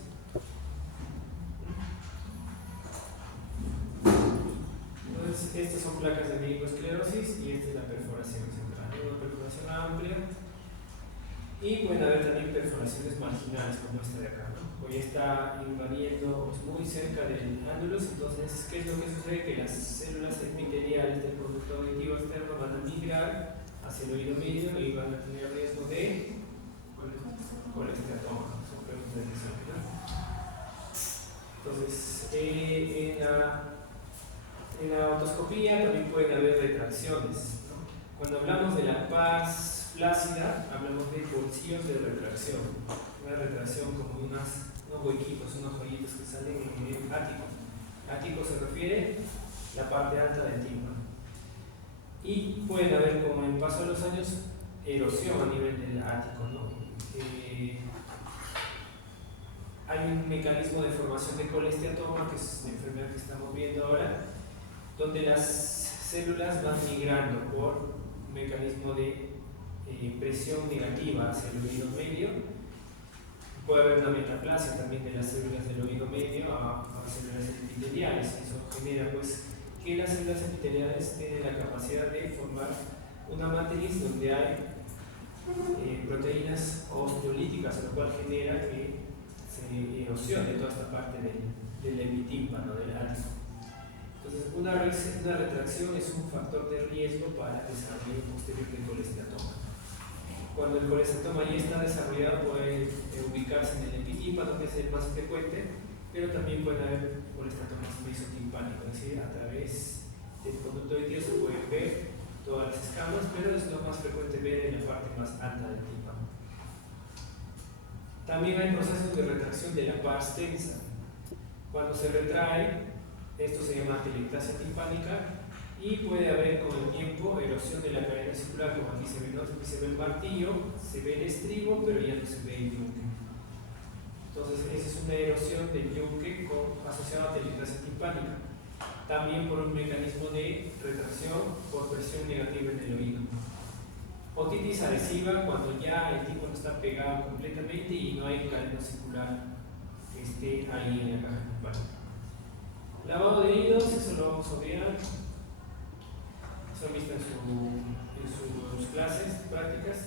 Entonces, estas son placas de meningoesclerosis y esta es la perforación central, una perforación amplia. Y pueden haber también perforaciones marginales como esta de acá, ¿no? Hoy está invadiendo muy cerca del ánulus, entonces, ¿qué es lo que sucede? Que las células epiteliales del conducto auditivo externo van a migrar hacia el oído medio y van a tener riesgo de colesteatoma. Son preguntas de examen, ¿no? Entonces, en la otoscopía también pueden haber retracciones, ¿no? Cuando hablamos de la pars flácida, hablamos de bolsillos de retracción. Una retracción como unos huequitos, unos hoyitos que salen en el ático. Ático se refiere a la parte alta del tímpano. Y pueden haber, como en paso de los años, erosión a nivel del ático, ¿no? Hay un mecanismo de formación de colesteatoma, que es la enfermedad que estamos viendo ahora, donde las células van migrando por un mecanismo de presión negativa hacia el oído medio. Puede haber una metaplasia también de las células del oído medio a células epiteliales. Eso genera pues que las células epiteliales tienen la capacidad de formar una matriz donde hay proteínas osteolíticas, lo cual genera que se erosione toda esta parte del epitímpano, del ático. Entonces, una retracción es un factor de riesgo para el desarrollo posterior del colesteatoma. Cuando el colesteatoma ya está desarrollado, puede ubicarse en el epitímpano, que es el más frecuente, pero también puede haber colestatomas mesotimpánicos, es decir, a través del conducto auditivo se pueden ver todas las escamas, pero es lo más frecuente ver en la parte más alta del tímpano. También hay procesos de retracción de la pars tensa. Cuando se retrae, esto se llama atelectasia timpánica y puede haber con el tiempo erosión de la cadena circular, como aquí se ve, ¿no? Aquí se ve el martillo, se ve el estribo, pero ya no se ve el yunque. Entonces, esa es una erosión del yunque asociada a atelectasia timpánica. También por un mecanismo de retracción por presión negativa en el oído. Otitis adhesiva, cuando ya el tímpano está pegado completamente y no hay cadena circular que esté ahí en la caja timpánica. Lavado de oídos, eso lo vamos a obviar. Eso han visto en sus clases prácticas.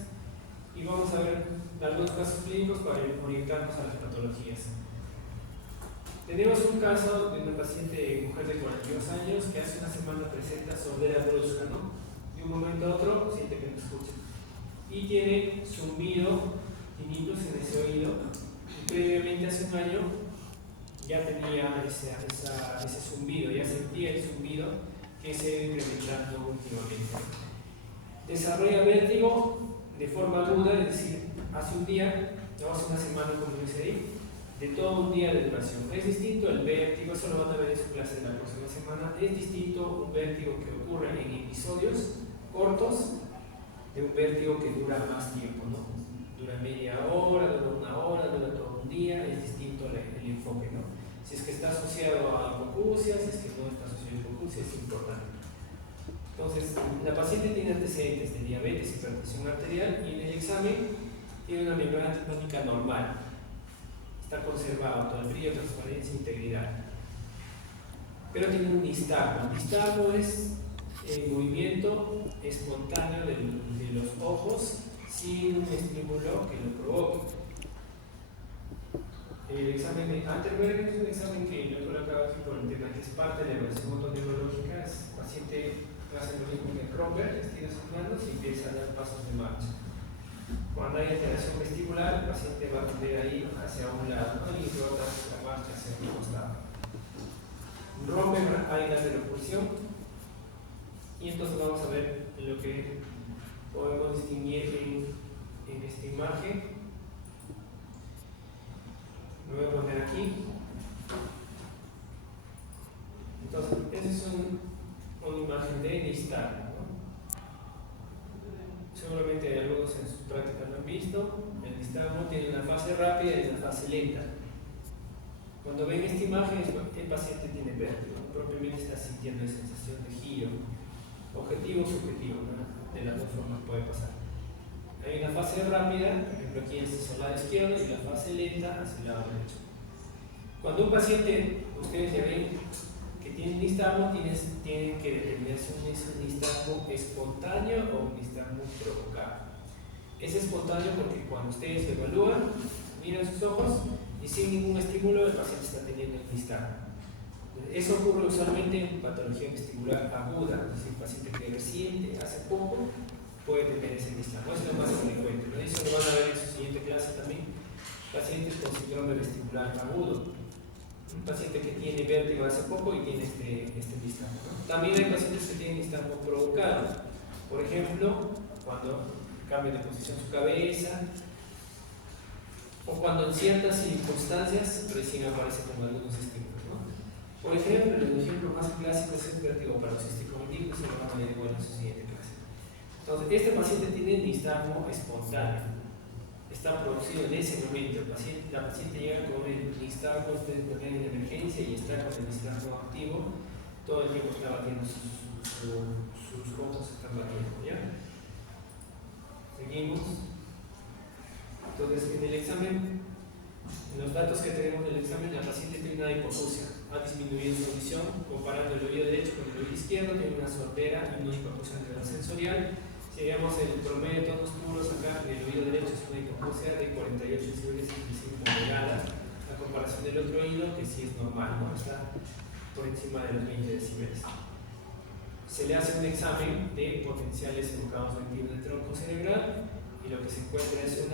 Y vamos a ver algunos casos clínicos para orientarnos a las patologías. Tenemos un caso de una paciente, mujer de 42 años, que hace una semana presenta sordera brusca, ¿no? De un momento a otro siente que no escucha. y tiene zumbido, tinnitus en ese oído, y previamente hace un año ya tenía ese zumbido, ya sentía el zumbido que se ha ido incrementando últimamente. Desarrolla vértigo de forma aguda, es decir, hace un día, o hace una semana, como dice ahí, de todo un día de duración. Es distinto el vértigo, eso lo van a ver en su clase de la próxima semana, es distinto un vértigo que ocurre en episodios cortos de un vértigo que dura más tiempo, ¿no? Dura media hora, dura una hora, dura todo un día, es distinto el enfoque, ¿no? Si es que está asociado a hipoacusia, si es que no está asociado a hipoacusia, es importante. Entonces, la paciente tiene antecedentes de diabetes, hipertensión arterial, y en el examen tiene una membrana timpánica normal. Está conservado todo el brillo, transparencia e integridad. Pero tiene un nistagmo. El nistagmo es el movimiento espontáneo de los ojos sin un estímulo que lo provoque. El examen de Anterberg es un examen que yo lo acabo aquí por el tema que es parte de la evaluación motoneurológica. El paciente hace lo mismo que Kronberg, estira sus manos y empieza a dar pasos de marcha. Cuando hay alteración vestibular, el paciente va a tender ahí hacia un lado, ¿no? Y rota la marcha hacia un costado. Rompe áreas de repulsión, y entonces vamos a ver lo que podemos distinguir en esta imagen. Lo voy a poner aquí. Entonces, esa es una imagen de nistagmo, ¿no? Seguramente algunos en su práctica lo han visto. El nistagmo tiene una fase rápida y una fase lenta. Cuando ven esta imagen, el paciente tiene vértigo, propiamente está sintiendo la sensación de giro, objetivo o subjetivo, ¿no? De las dos formas puede pasar. Hay una fase rápida, por ejemplo aquí hacia el lado izquierdo, y la fase lenta hacia el lado derecho. Cuando un paciente, ustedes ya ven que tiene nistagmo, tienen que determinar si es un nistagmo espontáneo o un nistagmo provocado. Es espontáneo porque cuando ustedes lo evalúan, miran sus ojos y sin ningún estímulo el paciente está teniendo el nistagmo. Eso ocurre usualmente en patología vestibular aguda, es decir, el paciente que reciente, hace poco, puede tener ese nistagmo. Eso es lo más frecuente, ¿no? Eso lo van a ver en su siguiente clase también. Pacientes con síndrome vestibular agudo. Un paciente que tiene vértigo hace poco y tiene este nistagmo, ¿no? También hay pacientes que tienen nistagmo provocado. Por ejemplo, cuando cambia de posición su cabeza, o cuando en ciertas circunstancias recién aparece con algunos estímulos, ¿no? Por ejemplo, el ejemplo más clásico es el vértigo paroxístico vendido, se lo van a ver igual en su siguiente clase. Entonces, este paciente tiene nistagmo espontáneo, está producido en ese momento. La paciente llega con el nistagmo, ustedes lo ven en emergencia y está con el nistagmo activo, todo el tiempo está batiendo sus ojos, están batiendo, ¿ya? Seguimos. Entonces, en el examen, en los datos que tenemos del examen, la paciente tiene una hipoacusia, ha disminuido su audición, comparando el oído derecho con el oído izquierdo, tiene una sordera y una hipoacusia a nivel sensorial. Si veamos el promedio de tonos puros acá, en el oído derecho es una hipoacusia de 48 decibeles, inclusive moderada, a comparación del otro oído, que sí es normal, ¿no? Está por encima de los 20 decibeles. Se le hace un examen de potenciales educados auditivos del tronco cerebral y lo que se encuentra es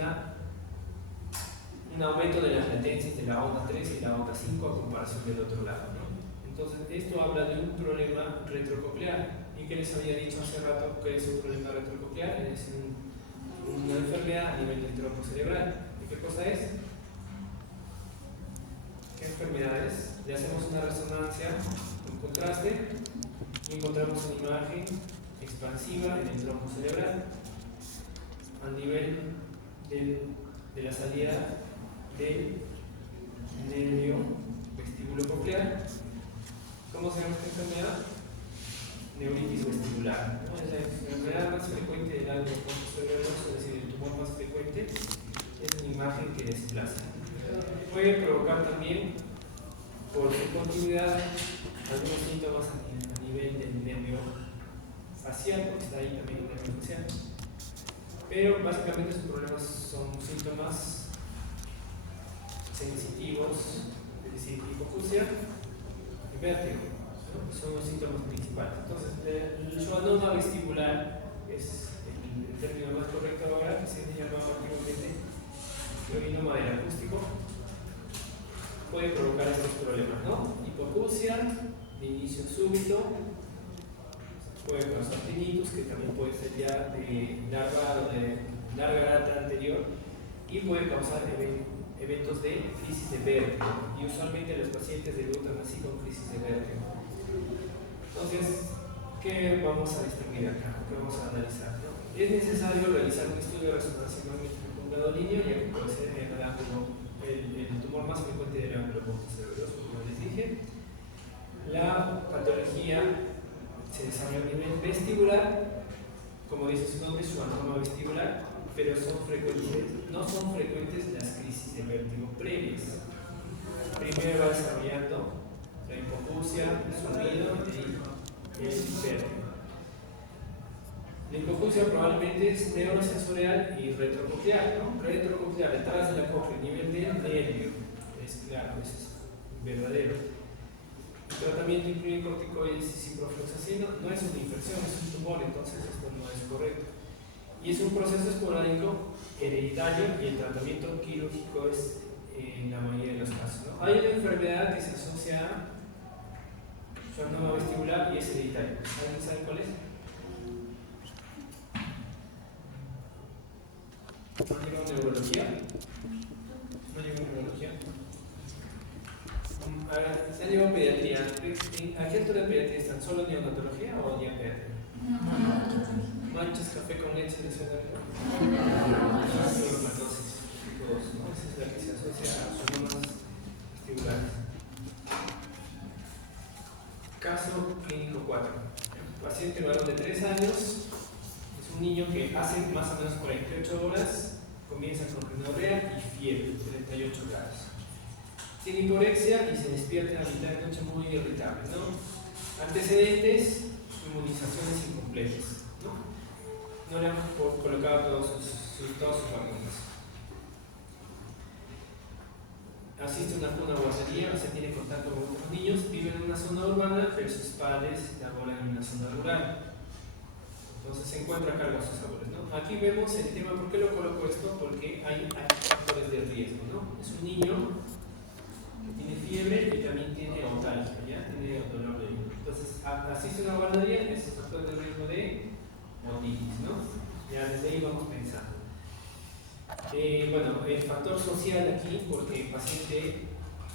un aumento de las latencias de la onda 3 y la onda 5 a comparación del otro lado, ¿no? Entonces, esto habla de un problema retrococlear. ¿Y qué les había dicho hace rato que es un problema retrococlear? Es una enfermedad a nivel del tronco cerebral. ¿Y qué cosa es? ¿Qué enfermedad es? Le hacemos una resonancia con contraste y encontramos una imagen expansiva en el tronco cerebral a nivel de la salida del nervio vestíbulo-coclear. ¿Cómo se llama esta enfermedad? Neuritis vestibular, ¿no? Es la enfermedad más frecuente del área del tronco cerebral, es decir, el tumor más frecuente es una imagen que desplaza. Puede provocar también, por su continuidad, algunos síntomas a nivel del nervio facial, porque está ahí también el nervio facial. Pero básicamente sus problemas son síntomas sensitivos, es decir, hipoacusia y vértigo, ¿no? Son los síntomas principales. Entonces, el schwannoma vestibular es el término más correcto ahora, que se llamaba antiguamente clorino acústico, puede provocar estos problemas, ¿no? Hipoacusia de inicio súbito, puede causar tinnitus, que también puede ser ya de larga o de larga data anterior, y puede causar eventos de crisis de vértigo, y usualmente los pacientes debutan así con crisis de vértigo. Entonces, ¿qué vamos a distinguir acá? ¿Qué vamos a analizar? ¿No? Es necesario realizar un estudio de resonancia magnética con gadolinio, ya que puede ser el tumor más frecuente del ángulo pontocerebroso, como les dije. La patología se desarrolla a nivel vestibular, como dice su nombre, schwannoma vestibular, pero no son frecuentes las crisis de vértigo previas. Primero va desarrollando la hipoacusia, el sonido y el vértigo. La hipoacusia probablemente es neurosensorial y retrococlear, ¿no? Retrococlear, detrás de la cóclea, nivel de nervio. Es claro, eso es verdadero. El tratamiento incluye corticoides y ciprofloxacino. No es una infección, es un tumor, entonces esto no es correcto. Y es un proceso esporádico hereditario y el tratamiento quirúrgico es en la mayoría de los casos, ¿no? Hay una enfermedad que se asocia a schwannoma vestibular y es hereditario. ¿Alguien sabe cuál es? ¿No llegó neurología? ¿No llegó neurología? A ver, ¿se han llevado pediatría? ¿A qué altura de pediatría están? ¿Solo neonatología o ya pediatría? ¿Manchas, café con leche de suena? Neuromatosis, tipo 2, ¿no? Esa es la que se asocia a schwannomas vestibulares. Caso clínico 4. Paciente varón de 3 años. Es un niño que hace más o menos 48 horas comienza con rinorrea y fiebre, 38 grados. Tiene hiporexia y se despierta a mitad de noche muy irritable, ¿no? Antecedentes, inmunizaciones incompletas, ¿no? No le han colocado todas sus vacunas. Asiste a una guardería, o sea, tiene contacto con otros niños, vive en una zona urbana, pero sus padres laboran en una zona rural. Entonces se encuentra a cargo de sus abuelos, ¿no? Aquí vemos el tema, ¿por qué lo coloco esto? Porque hay factores de riesgo, ¿no? Es un niño que tiene fiebre y también tiene otalgia, ¿ya? Tiene dolor de oído. Entonces asiste a una guardería, es factor de riesgo de otitis, ¿no? Ya desde ahí vamos pensando. Bueno, el factor social aquí, porque el paciente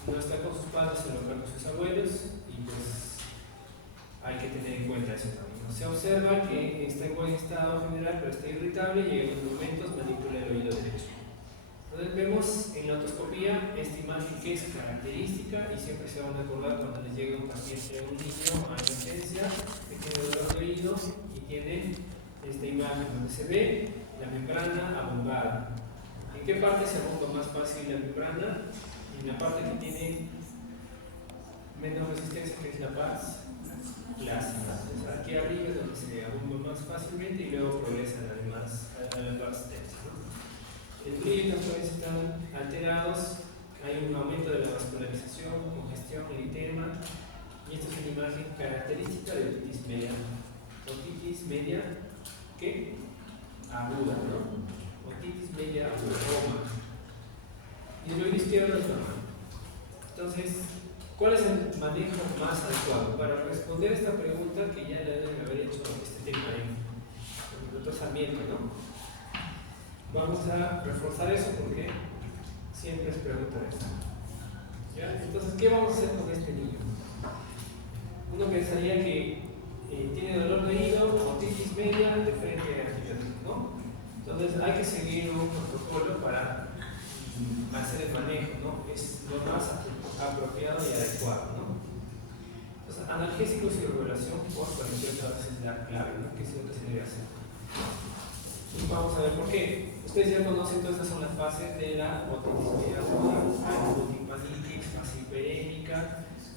no está con sus padres, se lo con sus abuelos, y pues hay que tener en cuenta eso también. Se observa que está en buen estado general, pero está irritable y en algunos momentos manipula el oído derecho. Entonces vemos en la otoscopía esta imagen que es característica y siempre se van a acordar cuando les llega un paciente, un niño a emergencia que tiene dolor de oído y tiene esta imagen donde se ve la membrana abombada. ¿En qué parte se abomba más fácil la membrana? En la parte que tiene menos resistencia, que es la paz clásica. Aquí arriba es donde se abomba más fácilmente y luego progresa a la paz densa, ¿no? El brillo y las flores están alterados, hay un aumento de la vascularización, congestión, eritema, y esta es una imagen característica de otitis media. Otitis media, ¿qué? Aguda, ¿no? Otitis media aguda, y el oído izquierdo es normal. Entonces, ¿cuál es el manejo más adecuado? Para responder esta pregunta que ya le deben haber hecho este tema en el doctor Sarmiento, ¿no? Vamos a reforzar eso porque siempre es pregunta de esto. ¿Ya? Entonces, ¿qué vamos a hacer con este niño? Uno pensaría que tiene dolor de oído, otitis media, de frente a antibiótico, ¿no? Entonces, hay que seguir un protocolo para hacer el manejo, ¿no? Es lo más apropiado y adecuado, ¿no? Entonces, analgésicos y regulación por 48 horas es la clave, ¿no? ¿Qué es lo que se debe hacer? Y vamos a ver por qué. Ustedes ya conocen, todas estas son las fases de la otitis media aguda. Hay multipanitis, fase hiperémica,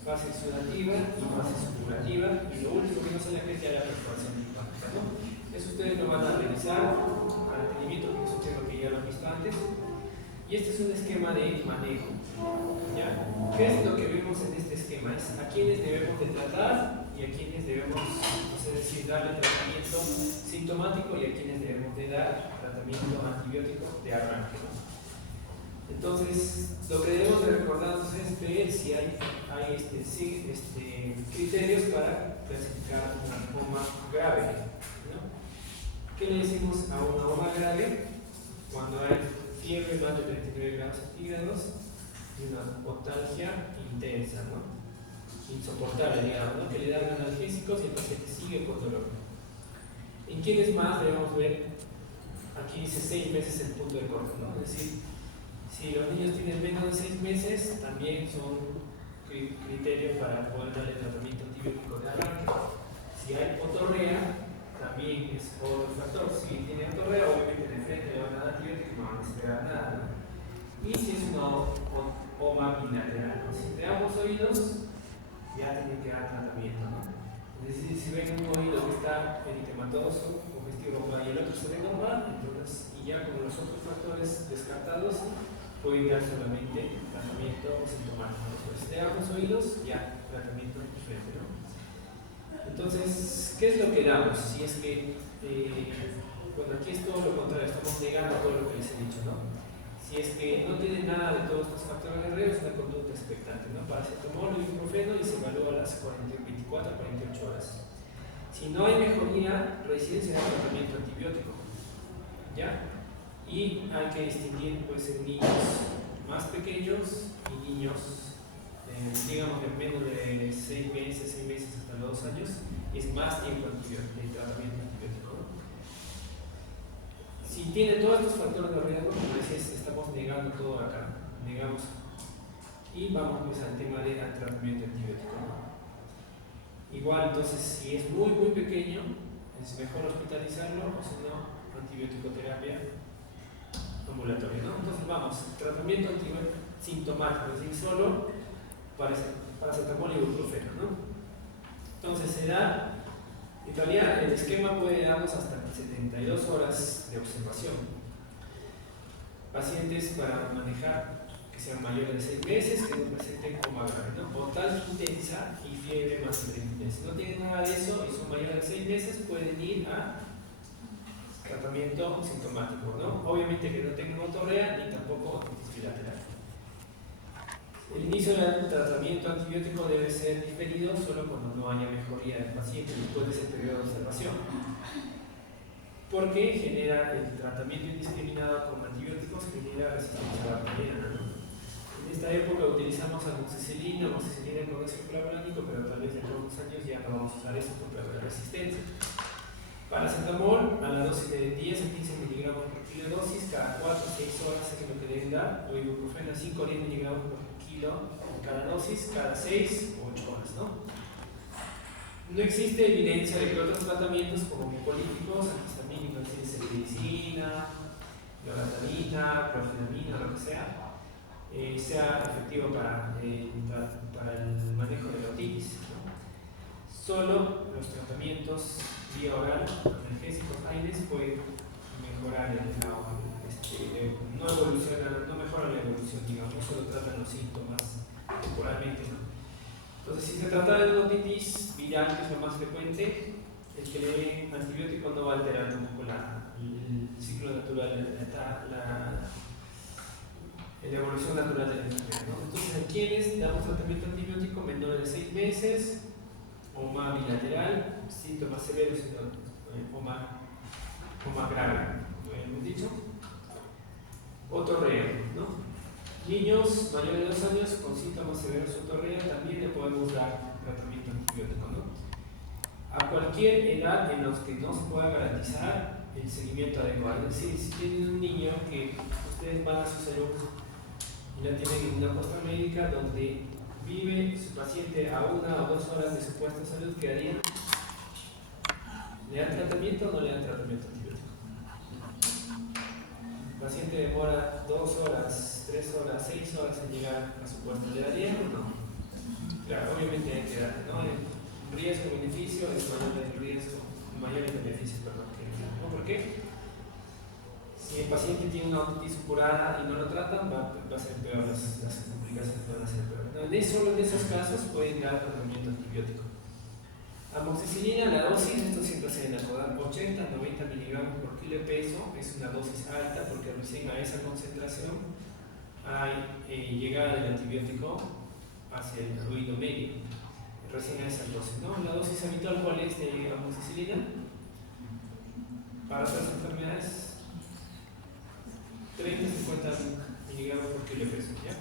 fase exudativa y fase supurativa. Y lo último que no se le es ya la perforación timpánica, ¿no? Eso ustedes lo van a revisar al detenimiento, que es un tema que ya lo han visto antes. Y este es un esquema de manejo, ¿ya? ¿Qué es lo que vemos en este esquema? Es a quienes debemos de tratar y y a quienes debemos, es decir, darle tratamiento sintomático y a quienes debemos de dar tratamiento antibiótico de arranque, ¿no? Entonces, lo que debemos de recordarnos es ver si hay criterios para clasificar una OMA grave, ¿no? ¿Qué le decimos a una OMA grave? Cuando hay fiebre más de 39 grados centígrados y una otalgia intensa, ¿no? Insoportable, digamos, ¿no? Que le dan analgésicos y el paciente sigue con dolor. ¿En quiénes más debemos ver? Aquí dice 6 meses el punto de corte, ¿no? Es decir, si los niños tienen menos de 6 meses, también son criterios para poder darle tratamiento antibiótico de arranque. Si hay otorrea, también es otro factor. Si tiene otorrea, obviamente de frente le van a dar antibiótico y no van a esperar nada, ¿no? Y si es una OMA bilateral, ¿no? Si de ambos oídos, ya tienen que dar tratamiento, ¿no? Es decir, si ven un oído que está eritematoso o vestibular y el otro se ve normal, entonces, y ya con los otros factores descartados, pueden dar solamente tratamiento sintomático. Entonces, de ambos oídos, ya tratamiento diferente, ¿no? Entonces, ¿qué es lo que damos? Si es que, bueno, aquí es todo lo contrario, estamos negando todo lo que les he dicho, ¿no? Si es que no tiene nada de todos estos factores de riesgo, es una conducta expectante, ¿no? Paracetamol o ibuprofeno y se evalúa a las 24 a 48 horas. Si no hay mejoría, residencia de tratamiento antibiótico, ¿ya? Y hay que distinguir, pues, en niños más pequeños y niños, digamos, de menos de 6 meses hasta los 2 años, es más tiempo de tratamiento antibiótico, ¿no? Si tiene todos estos factores de riesgo, como decís, estamos negando todo acá, negamos. Y vamos pues al tema del tratamiento antibiótico, ¿no? Igual, entonces, si es muy pequeño, es mejor hospitalizarlo, o si no, antibiótico-terapia ambulatoria, ¿no? Entonces vamos, tratamiento antibiótico sintomático, es decir, solo paracetamol y ibuprofeno, ¿no? Entonces se da, en realidad el esquema puede darnos hasta 72 horas de observación. Pacientes para manejar que sean mayores de 6 meses, que no presenten coma grave, ¿no? Otalgia intensa y fiebre más de 30 meses. Si no tienen nada de eso y son mayores de 6 meses, pueden ir a tratamiento sintomático, ¿no? Obviamente que no tengan otorrea ni tampoco otitis bilateral. El inicio del tratamiento antibiótico debe ser diferido solo cuando no haya mejoría del paciente después de ese periodo de observación, porque genera el tratamiento indiscriminado con antibióticos, genera resistencia a la bacteriana, ¿no? En esta época utilizamos amoxicilina con ácido clavulánico, pero tal vez dentro de unos años ya no vamos a usar eso por la resistencia. Paracetamol a la dosis de 10 a 15 miligramos por kilo de dosis cada 4 a 6 horas es lo que deben dar, o ibuprofeno a 5 a 10 miligramos por kilo cada dosis cada 6 o 8 horas, ¿no? No existe evidencia de que otros tratamientos como mucolíticos, antihistamínicos, ceftriaxona, loratadina, clorfenamina, lo que sea efectivo para el manejo de la otitis, ¿no? Solo los tratamientos vía oral, analgésicos, AINES, pueden mejorar no mejoran la evolución, digamos, solo tratan los síntomas temporalmente, ¿no? Entonces, si se trata de una otitis viral, que es lo más frecuente, el que le den antibiótico no va a alterar un poco el ciclo natural, la evolución natural de la enfermedad, ¿no? Entonces, ¿a quiénes damos tratamiento antibiótico? Menores de 6 meses, OMA bilateral, síntomas severos, OMA grave, como ya hemos dicho. Otorrea, ¿no? Niños mayores de 2 años con síntomas severos de otorrea también le podemos dar tratamiento antibiótico, ¿no? A cualquier edad en los que no se pueda garantizar el seguimiento adecuado. Es decir, si tienen un niño que ustedes van a su salud y ya tienen una muestra médica donde vive su paciente a 1 o 2 horas de su puesto de salud, ¿qué harían? ¿Le dan tratamiento o no le dan tratamiento antibiótico? El paciente demora 2 horas, 3 horas, 6 horas en llegar a su puesto. ¿Le darían o no? Claro, obviamente hay que darle, ¿no? El riesgo-beneficio es mayor el riesgo, mayor el beneficio, perdón, ¿no? ¿Por qué? Si el paciente tiene una otitis curada y no lo tratan, va a ser peor, las complicaciones van a ser peor. Solo en esos casos pueden dar tratamiento antibiótico. Amoxicilina, la dosis, esto siempre se debe acordar, 80-90 miligramos por kilo de peso, es una dosis alta porque recién a esa concentración hay llegada del antibiótico hacia el fluido medio, recién a esa dosis, ¿no? La dosis habitual, ¿cuál es de amoxicilina? Para otras enfermedades, 30-50 miligramos por kilo de peso, ¿ya?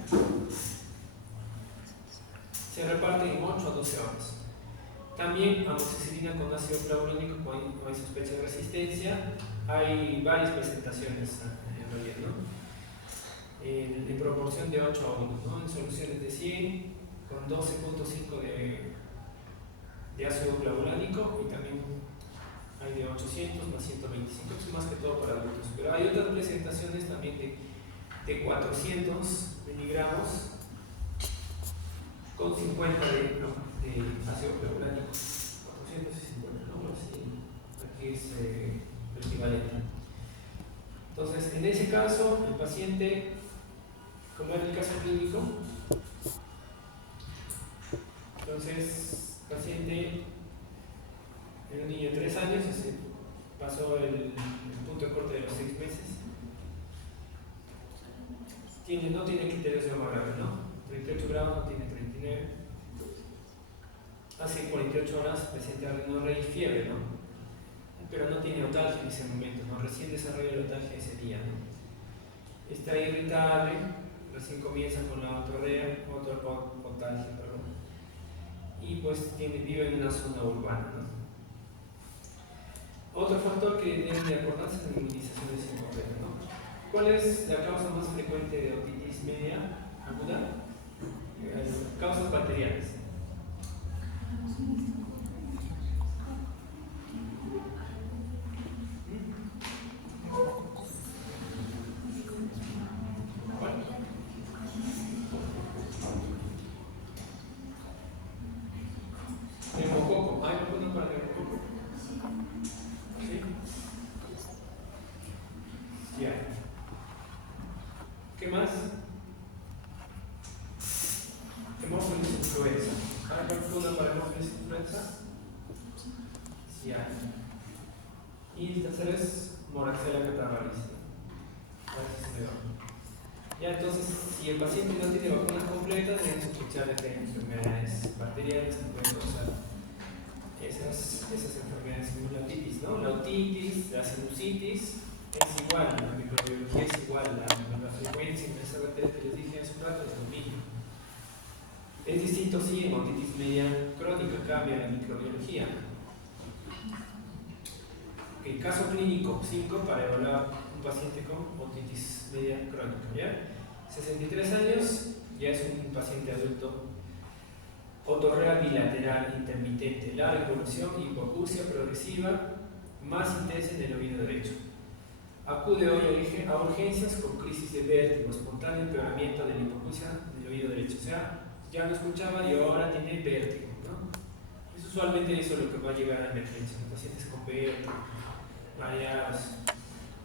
Se reparte en 8 a 12 horas. También amoxicilina con ácido clavulínico cuando hay sospecha de resistencia. Hay varias presentaciones en realidad, ¿no? En proporción de 8 a 1, ¿no? En soluciones de 100 con 12.5 de ácido clavulánico y también hay de 800 más 125, es más que todo para adultos. Pero hay otras presentaciones también de 400 miligramos con 50 de ácido clavulánico, 450, ¿no? Así, aquí es el equivalente. Entonces, en ese caso, el paciente, como era el caso clínico, entonces, paciente, era un niño de 3 años, pasó el punto de corte de los 6 meses, no tiene criterio grave, ¿no? 38 grados, no tiene 39. Hace 48 horas paciente anorrea y fiebre, ¿no? Pero no tiene otalgia en ese momento, ¿no? Recién desarrolla la otalgia ese día, ¿no? Está irritable, recién comienza con la otalgia, perdón. Y pues vive en una zona urbana, ¿no? Otro factor que deben de acordarse es la inmunización de sincopera, ¿no? ¿Cuál es la causa más frecuente de otitis media aguda? Causas bacterianas. ¿Cuál? Neumococo. ¿Hay alguno para neumococo? ¿Sí? Ya. ¿Qué más? Hemófilis influenza. ¿Hay vacuna para hemófilis influenza? Sí hay. Y el tercero es Moraxella catarrhalis. Ya, entonces, si el paciente no tiene vacunas completas, deben sospechar de enfermedades bacterianas que pueden causar esas enfermedades como la otitis, ¿no? La otitis, la sinusitis, es igual, la microbiología es igual, la frecuencia en esa bacteria que les dije hace un rato es lo mismo. Es distinto si en otitis media crónica cambia la microbiología. El caso clínico 5 para evaluar un paciente con otitis media crónica, ¿ya? 63 años, ya es un paciente adulto. Otorrea bilateral intermitente, larga evolución, hipoacusia progresiva, más intensa en el oído derecho. Acude hoy a urgencias con crisis de vértigo, espontáneo empeoramiento de la hipoacusia del oído derecho. O sea, ya no escuchaba y ahora tiene vértigo, ¿no? Es usualmente eso lo que va a llegar a emergencia, los pacientes con vértigo, mareados.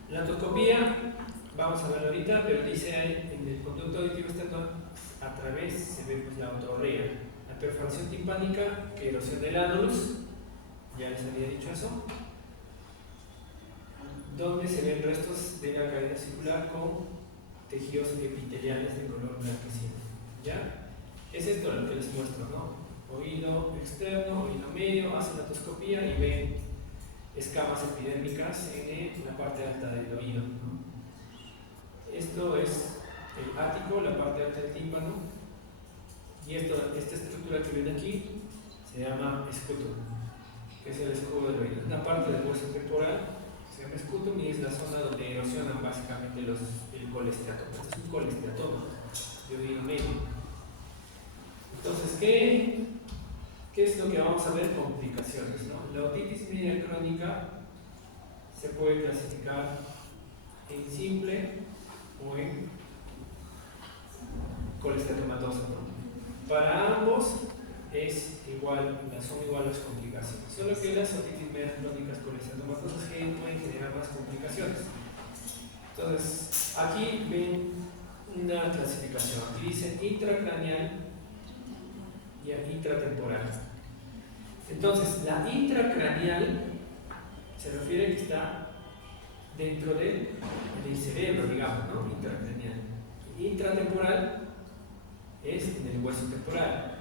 La endoscopía, vamos a verlo ahorita, pero dice en el conducto auditivo externo, a través se ve pues la otorrea, la perforación timpánica, que erosión del ánulus, ya les había dicho eso, donde se ven restos de la cavidad circular con tejidos epiteliales de color blanquecino. ¿Ya? Es esto lo que les muestro, ¿no? Oído externo, oído medio, hacen la otoscopía y ven escamas epidérmicas en la parte alta del oído, ¿no? Esto es el ático, la parte alta del tímpano, y esta estructura que ven aquí se llama escutum, que es el escudo del oído. Una parte del hueso temporal se llama escutum y es la zona donde erosionan básicamente el colesteatoma. Este es un colesteatoma de oído medio. Entonces, ¿qué es lo que vamos a ver? Complicaciones, ¿no? La otitis media crónica se puede clasificar en simple o en colesteatomatosa, ¿no? Para ambos son igual las complicaciones, solo que las otitis medias crónicas colesteatomatosas pueden generar más complicaciones. Entonces, aquí ven una clasificación, aquí dice intracraneal y intratemporal. Entonces, la intracraneal se refiere a que está dentro del cerebro, digamos, ¿no? Intracraneal. Intratemporal es en el hueso temporal.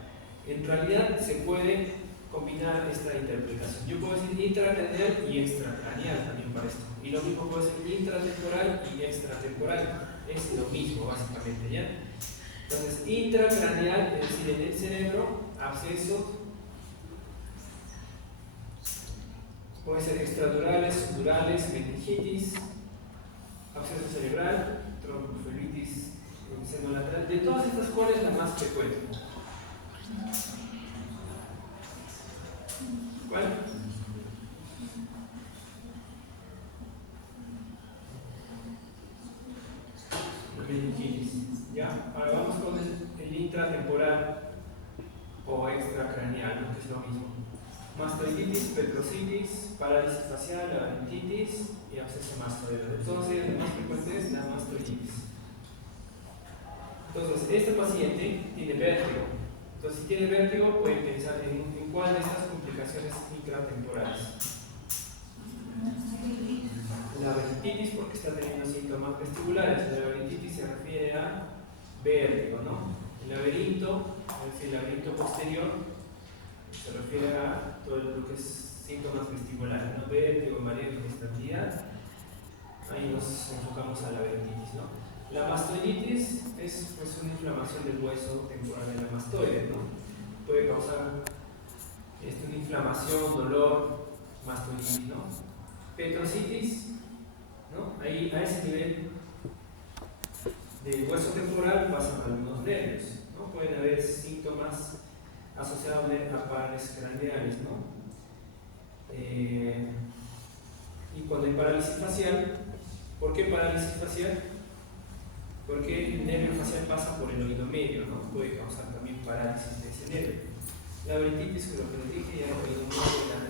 En realidad se puede combinar esta interpretación. Yo puedo decir intracraneal y extracraneal también para esto. Y lo mismo puedo decir intratemporal y extratemporal. Es lo mismo, básicamente, ¿ya? Entonces, intracraneal, es decir, en el cerebro, absceso, puede ser extradurales, subdurales, meningitis, absceso cerebral, tromboflebitis en seno lateral. De todas estas, ¿cuál es la más frecuente? ¿Cuál? La meningitis. ¿Ya? Ahora vamos con el intratemporal o extracraneal, ¿no? Que es lo mismo. Mastoiditis, petrocitis, parálisis facial, laberintitis y absceso mastoideo. Entonces, la más frecuente es la mastoiditis. Entonces, este paciente tiene vértigo. Entonces, si tiene vértigo, pueden pensar en cuál de estas complicaciones intratemporales. Laberintitis, porque está teniendo síntomas vestibulares. La laberintitis se refiere a vértigo, ¿no? El laberinto, es decir, el laberinto posterior, se refiere a todo lo que es síntomas vestibulares, ¿no? Vértigo, mareo, inestabilidad. Ahí nos enfocamos a la laberintitis, ¿no? La mastoiditis es pues, una inflamación del hueso temporal de la mastoide, ¿no? Puede causar una inflamación, dolor, mastoiditis, ¿no? Petrocitis, ¿no? Ahí a ese nivel del hueso temporal pasan algunos nervios, ¿no? Pueden haber síntomas asociados a pares craneales, ¿no? Y cuando hay parálisis facial, ¿por qué parálisis facial? Porque el nervio facial pasa por el oído medio, ¿no? Puede causar también parálisis de ese nervio. La laberintitis, con lo que les dije, ya el oído medio en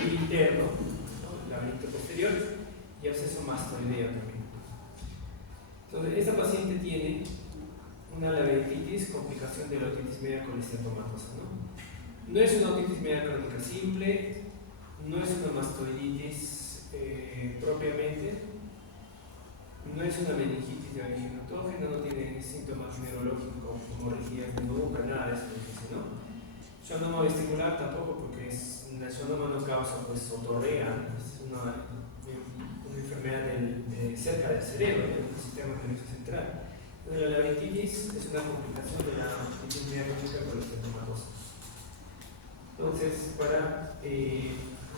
el oído interno, ¿no? El laberinto posterior y absceso mastoideo también. Entonces, esta paciente tiene una laberintitis, complicación de la otitis media colesteatomatosa, ¿no? No es una otitis media crónica simple, no es una mastoiditis propiamente, no es una meningitis de origen autógeno, no tiene síntomas neurológicos como rigidez de nuca, nada de eso, ¿no? Schwannoma vestibular tampoco, porque el schwannoma no causa pues otorrea, es una enfermedad cerca del cerebro, del sistema nervioso central. La laberintitis es una complicación de la otitis media crónica colesteatomatosa. Entonces, para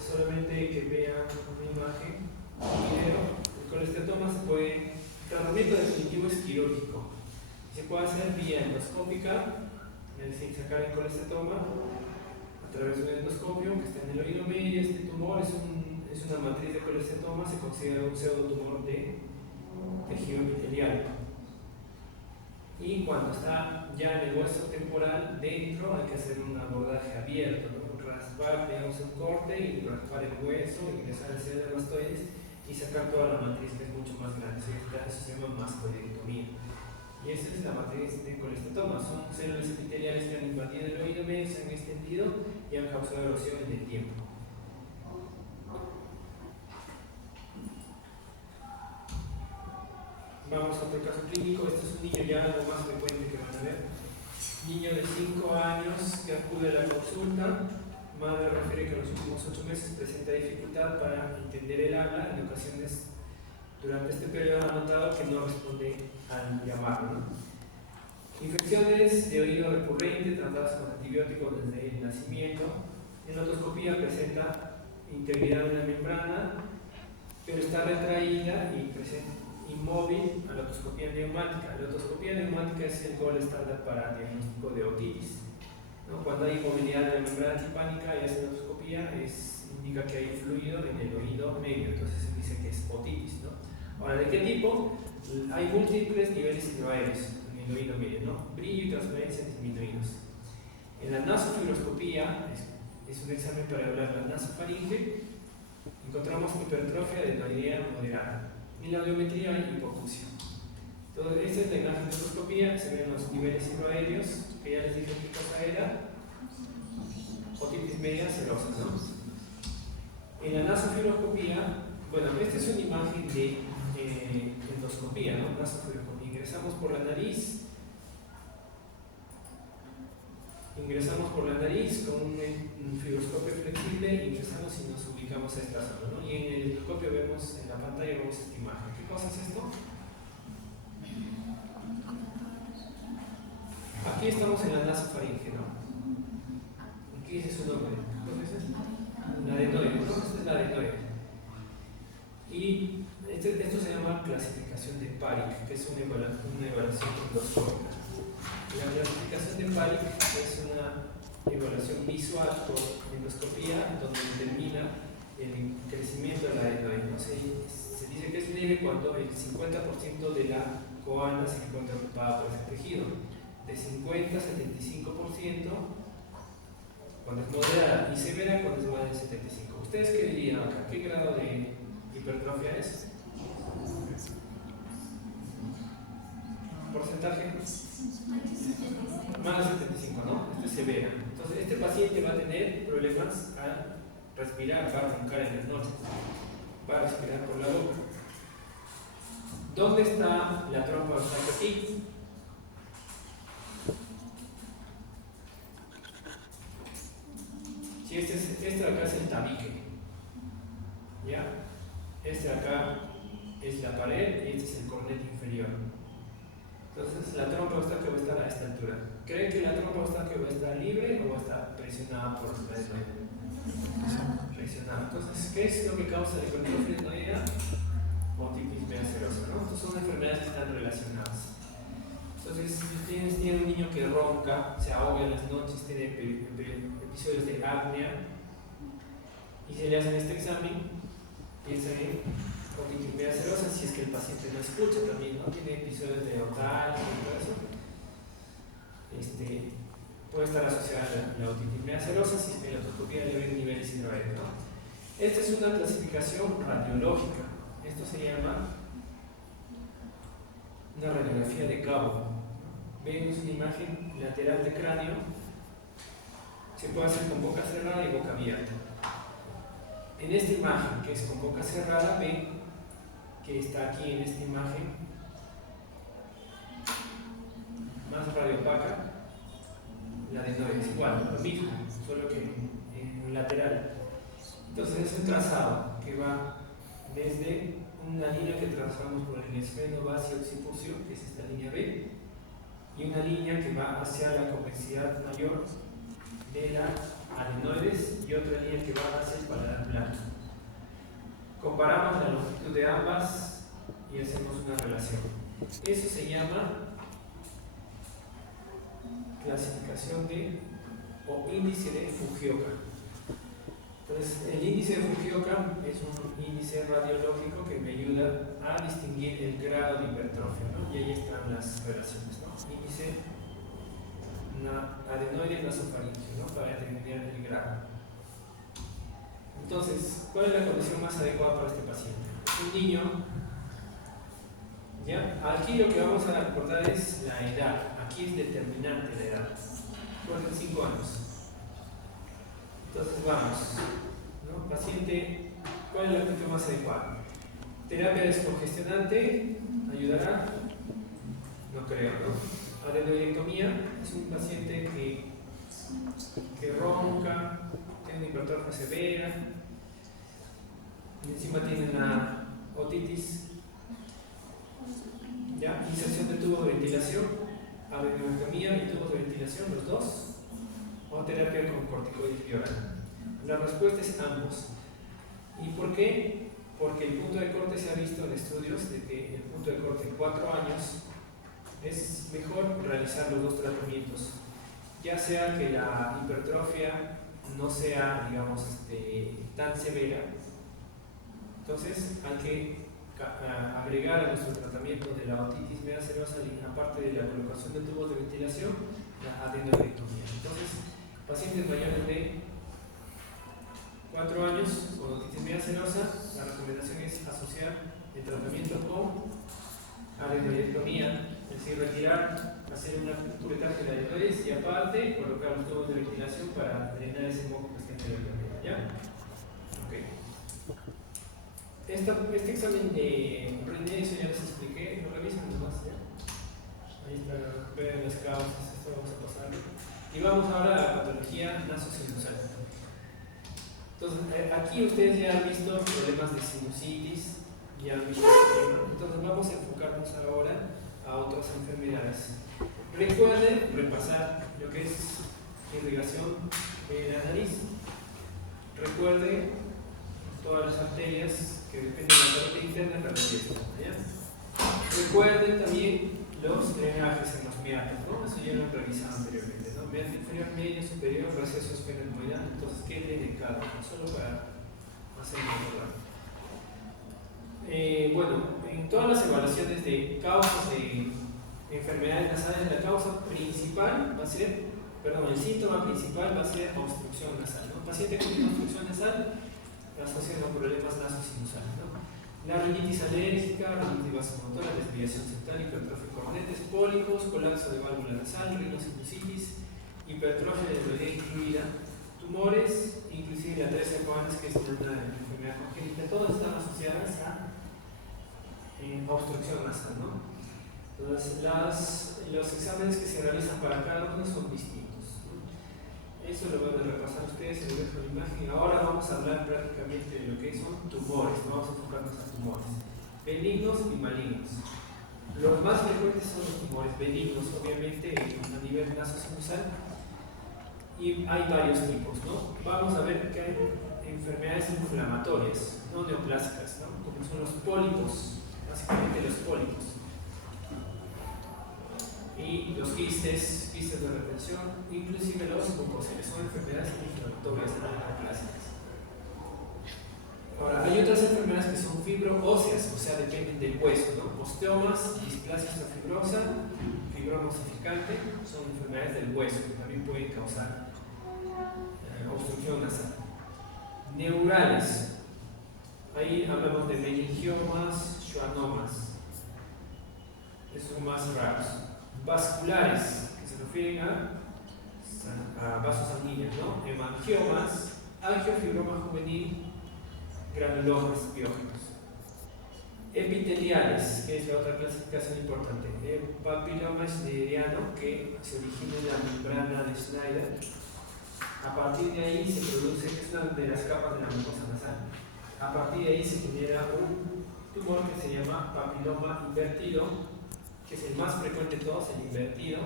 solamente que vean una imagen, un video, el colesteatoma se puede, el tratamiento definitivo es quirúrgico. Se puede hacer vía endoscópica, es decir, sacar el colesteatoma a través de un endoscopio que está en el oído medio. Este tumor es una matriz de colesteatoma, se considera un pseudotumor de tejido epitelial. Y cuando está ya en el hueso temporal dentro, hay que hacer un abordaje abierto, ¿no? Raspar, digamos, un corte y raspar el hueso, ingresar el cerebro de mastoides y sacar toda la matriz, que es mucho más grande. Eso se llama mastoidectomía. Y esa es la matriz de colesteatoma. Son células epiteliales que han invadido el oído medio, se han extendido y han causado erosión en el tiempo. Vamos a otro caso clínico. Este es un niño ya algo más frecuente que van a ver. Niño de 5 años que acude a la consulta. Madre refiere que en los últimos 8 meses presenta dificultad para entender el habla. En ocasiones durante este periodo ha notado que no responde al llamado, ¿no? Infecciones de oído recurrente tratadas con antibióticos desde el nacimiento. En la otoscopía presenta integridad de la membrana, pero está retraída y presenta inmóvil a la otoscopía neumática. La otoscopía neumática es el gol estándar para diagnóstico de otitis, ¿no? Cuando hay inmovilidad de la membrana timpánica y hace la otoscopía, indica que hay fluido en el oído medio, entonces se dice que es otitis, ¿no? Ahora, ¿de qué tipo? Hay múltiples niveles hidroaéreos en el oído medio, ¿no? Brillo y transparencia disminuidos. En la nasofibroscopía, es un examen para evaluar la nasofaringe, encontramos hipertrofia adenoidea moderada. En la audiometría hay hipoacusia. Entonces, esta es la imagen de endoscopía, se ven los niveles hidroaéreos, que ya les dije qué cosa era. otitis media serosa, ¿no? En la nasofibroscopía, bueno, esta es una imagen de endoscopía, ¿no? Nasofibroscopía. Ingresamos por la nariz con un fibroscopio flexible, ingresamos y nos ubicamos a esta zona, ¿no? Y en el endoscopio vemos, en la pantalla vemos esta imagen. ¿Qué cosa es esto? Aquí estamos en la nasofaringe, ¿no? Aquí dice su nombre. ¿Qué es esto? La adenoide, ¿no? Esta es la adenoide. Y esto se llama clasificación de Parik, que es una evaluación endoscópica. La clasificación de Parik es una evaluación visual por endoscopía donde determina el crecimiento de la adenoide, ¿no? Se dice que es leve cuando el 50% de la coana se encuentra ocupada por ese tejido. De 50 a 75% cuando es moderada y severa cuando es más del 75%. ¿Ustedes qué dirían acá? ¿Qué grado de hipertrofia es? ¿Porcentaje? Más del 75, ¿no? Esto es severa. Entonces, este paciente va a tener problemas al respirar, va a roncar en las noches, va a respirar por la boca. ¿Dónde está la trompa Eustaquio aquí? Si este de acá es el tabique, ¿ya? Este de acá es la pared y este es el cornete inferior. Entonces la trompa Eustaquio va a estar a esta altura. ¿Creen que la trompa Eustaquio va a estar libre o va a estar presionada por la adenoide? Presionada. Entonces, ¿qué es lo que causa la hipertrofia adenoidea? Otitis media serosa, ¿no? Entonces son enfermedades que están relacionadas. Entonces, si tienen un niño que ronca, se ahoga en las noches, tiene episodios de apnea y se le hacen este examen, piensan en otitis media serosa, si es que el paciente no escucha también, ¿no? Tiene episodios de otal y todo eso. Puede estar asociada a la otitis media serosa si es que en la otoscopía le ven niveles hidroaéreos, ¿no? Esta es una clasificación radiológica. Esto se llama una radiografía de cabo. Vemos una imagen lateral de cráneo. Se puede hacer con boca cerrada y boca abierta. En esta imagen, que es con boca cerrada, ven que está aquí en esta imagen más radiopaca. La adenoide es igual, lo mismo, solo que en lateral. Entonces es un trazado que va desde una línea que trazamos por el esfeno base occipucio, que es esta línea B, y una línea que va hacia la convexidad mayor de la adenoides y otra línea que va hacia el paladar plano. Comparamos la longitud de ambas y hacemos una relación. Eso se llama clasificación o índice de Fujioka. Entonces, el índice de Fujioka es un índice radiológico que me ayuda a distinguir el grado de hipertrofia, ¿no? Y ahí están las relaciones, ¿no? Índice adenoide nasofaringeo, ¿no? Para determinar el grado. Entonces, ¿cuál es la condición más adecuada para este paciente? Es un niño, ¿ya? Aquí lo que vamos a recordar es la edad. Aquí es determinante la edad. 45 años. Entonces vamos, ¿no? Paciente, ¿cuál es la actitud más adecuada? ¿Terapia descongestionante ayudará? No creo, ¿no? Adenoidectomía es un paciente que ronca, tiene una hipertrofia severa, y encima tiene una otitis, ¿ya? Inserción de tubo de ventilación, adenoidectomía y tubos de ventilación, los dos, o terapia con corticoides vía oral. La respuesta es ambos. ¿Y por qué? Porque el punto de corte se ha visto en estudios de que el punto de corte en 4 años es mejor realizar los dos tratamientos, ya sea que la hipertrofia no sea, digamos, tan severa. Entonces hay que agregar a nuestro tratamiento de la otitis media serosa, aparte de la colocación de tubos de ventilación, la adenoidectomía. Entonces, pacientes mayores de 4 años con otitis media serosa, la recomendación es asociar el tratamiento con adenoidectomía es decir, retirar, hacer una curetaje de aerosoles y aparte colocar los tubos de ventilación para drenar ese moco que está en la ¿ya? Ok. Este examen de René, eso ya les expliqué, lo revisan nomás, ¿ya? Ahí está, vean las causas, esto vamos a pasarlo. Y vamos ahora a la patología nasosinusal. Entonces, aquí ustedes ya han visto problemas de sinusitis, ya han visto entonces vamos a enfocarnos ahora a otras enfermedades. Recuerden repasar lo que es irrigación de la nariz. Recuerden todas las arterias que dependen de la parte interna de la nariz. Recuerden también los drenajes en los meatos, ¿no? Eso ya lo han revisado anteriormente, ¿no? Meato inferior, medio, superior, receso esfenoidal. Entonces, ¿qué tiene cada uno? Solo para hacer un bueno, en todas las evaluaciones de causas de enfermedades nasales, la causa principal va a ser, el síntoma principal va a ser obstrucción nasal, ¿no? Paciente con obstrucción nasal asociado a problemas nasosinusales, ¿no? La rinitis alérgica, rinitis vasomotora, desviación septal, hipertrofia de cornetes, pólipos, colapso de válvula nasal, rinosinusitis, hipertrofia de la incluida, tumores, inclusive la 13 Coanes, que es una enfermedad congénita, todas están asociadas a obstrucción nasal, ¿no? Entonces, los exámenes que se realizan para cada uno son distintos, ¿no? Eso lo van a repasar ustedes, se lo dejo la imagen. Ahora vamos a hablar prácticamente de lo que son tumores, vamos a enfocarnos a tumores benignos y malignos. Los más frecuentes son los tumores benignos, obviamente a nivel nasosinusal, y hay varios tipos, ¿no? Vamos a ver que hay enfermedades inflamatorias, no neoplásicas, ¿no? Como son los pólipos, básicamente los pólipos, y los quistes de retención, inclusive los mucoceles, son enfermedades inflamatorias neoplásicas. Ahora, hay otras enfermedades que son fibroóseas, o sea, dependen del hueso, ¿no? Osteomas, displasia fibrosa, fibroma osificante, son enfermedades del hueso que también pueden causar obstrucción nasal. Neurales, ahí hablamos de meningiomas, schwannomas, esos son más raros. Vasculares, que se refieren a vasos sanguíneos, ¿no? Hemangiomas, angiofibroma juvenil, granulomas biógenos. Epiteliales, que es la otra clasificación importante. Papiloma schneideriano, que se origina en la membrana de Schneider. A partir de ahí se produce, que es una de las capas de la mucosa nasal. A partir de ahí se genera un tumor que se llama papiloma invertido, que es el más frecuente de todos, el invertido.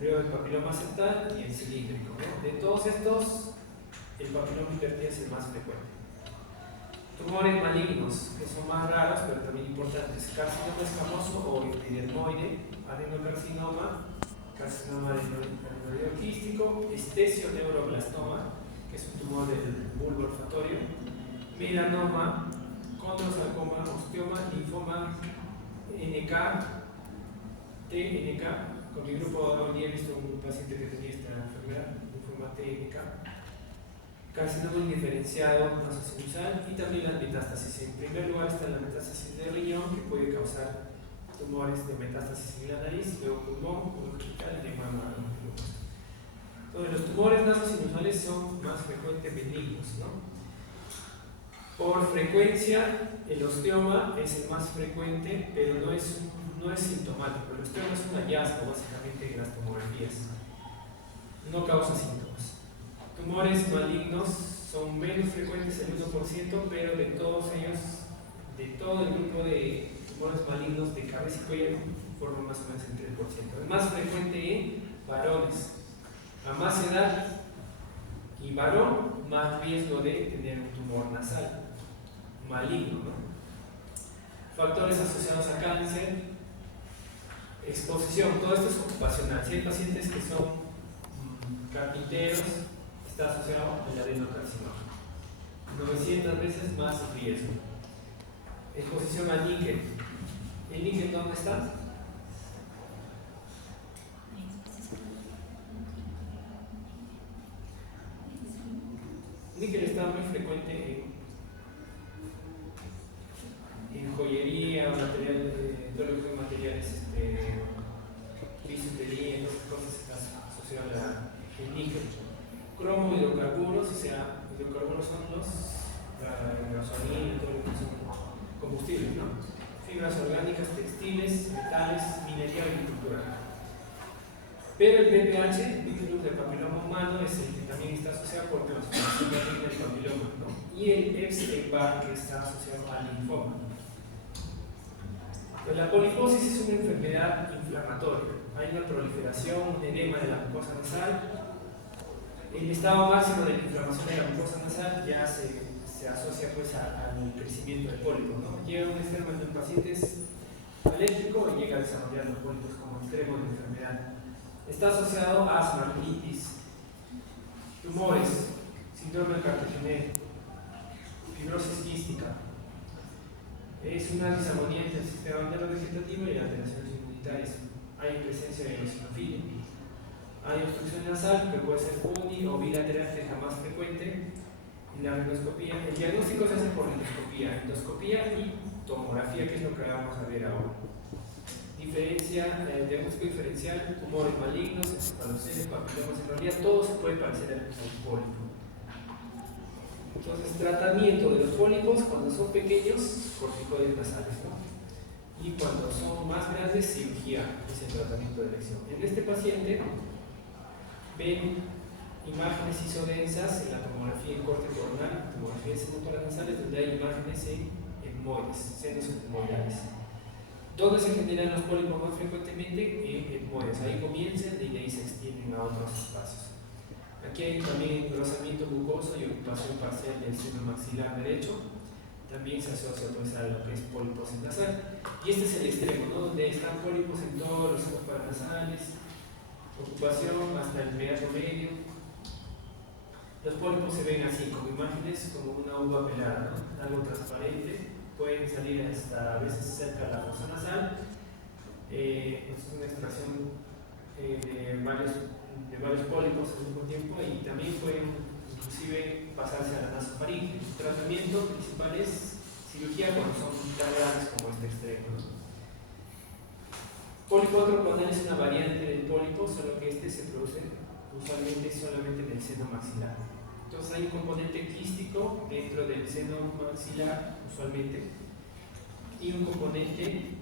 Luego el papiloma septal y el cilíndrico, ¿no? De todos estos, el papiloma invertido es el más frecuente. Tumores malignos, que son más raros, pero también importantes. Carcinoma escamoso o epidermoide, adenocarcinoma, carcinoma adenoquístico, estesioneuroblastoma, que es un tumor del bulbo olfatorio, melanoma, condrosarcoma, osteoma, linfoma, NK, TNK. Con mi grupo hoy día he visto un paciente que tenía esta enfermedad, linfoma TNK. Carcinoma indiferenciado nasosinusal y también las metástasis. En primer lugar está la metástasis de riñón, que puede causar tumores de metástasis en la nariz, luego pulmón, colorectal y de mama. Entonces, los tumores nasosinusales son más frecuentes benignos, ¿no? Por frecuencia, el osteoma es el más frecuente, pero no es sintomático. El osteoma es un hallazgo, básicamente, en las tomografías. No causa síntomas. Tumores malignos son menos frecuentes, el 1%, pero de todos ellos, de todo el grupo de tumores malignos de cabeza y cuello, forman más o menos el 3%. Es más frecuente en varones. A más edad y varón, más riesgo de tener un tumor nasal maligno, ¿no? Factores asociados a cáncer, exposición, todo esto es ocupacional. Si hay pacientes que son carpinteros, está asociado al adenocarcinoma. 900 veces más riesgo. Exposición al níquel. ¿El níquel dónde está? Níquel está muy frecuente en joyería, todo lo que son materiales Pero el VPH, virus del papiloma humano, es el que también está asociado por transformación maligna del papiloma, ¿no? Y el Epstein-Barr, que está asociado al linfoma. Pues la poliposis es una enfermedad inflamatoria. Hay una proliferación, un edema de la mucosa nasal. El estado máximo de la inflamación de la mucosa nasal ya se asocia pues al crecimiento del pólipo, ¿no? Llega a un extremo en un paciente es alérgico y llega a desarrollar los pólipos como extremo de enfermedad. Está asociado a asma, artritis, tumores, síndrome de Cartagena, fibrosis quística. Es una disarmonía entre el sistema vegetativo y alteraciones inmunitarias. Hay presencia de eosinofilia. Hay obstrucción nasal, que puede ser uni o bilateral, que es la más frecuente. En la endoscopía, el diagnóstico se hace por endoscopía y tomografía, que es lo que vamos a ver ahora. Diagnóstico diferencial, tumores malignos, encefaloceles, papilomas, en realidad todo se puede parecer al pólipo. Entonces, tratamiento de los pólipos cuando son pequeños, corticoides nasales, ¿no? Y cuando son más grandes, cirugía, es el tratamiento de elección. En este paciente, ven imágenes isodensas en la tomografía en corte coronal, tomografía de senos paranasales, donde hay imágenes en etmoides, senos etmoidales. ¿Dónde se generan los pólipos más frecuentemente? En etmoides. Ahí comienzan y de ahí se extienden a otros espacios. Aquí hay también engrosamiento mucoso y ocupación parcial del seno maxilar derecho. También se asocia pues, a lo que es póliposis nasal. Y este es el extremo, ¿no? Donde están pólipos en todos los senos paranasales, ocupación hasta el meato medio. Los pólipos se ven así, como imágenes, como una uva pelada, ¿no? Algo transparente. Pueden salir hasta a veces cerca de la fosa nasal. Es una extracción de varios pólipos al mismo tiempo y también pueden inclusive pasarse a la nasofaringe. El tratamiento principal es cirugía cuando son tan grandes como este extremo, ¿no? Pólipo antroconal es una variante del pólipo, solo que este se produce usualmente solamente en el seno maxilar. Entonces hay un componente quístico dentro del seno maxilar, usualmente, y un componente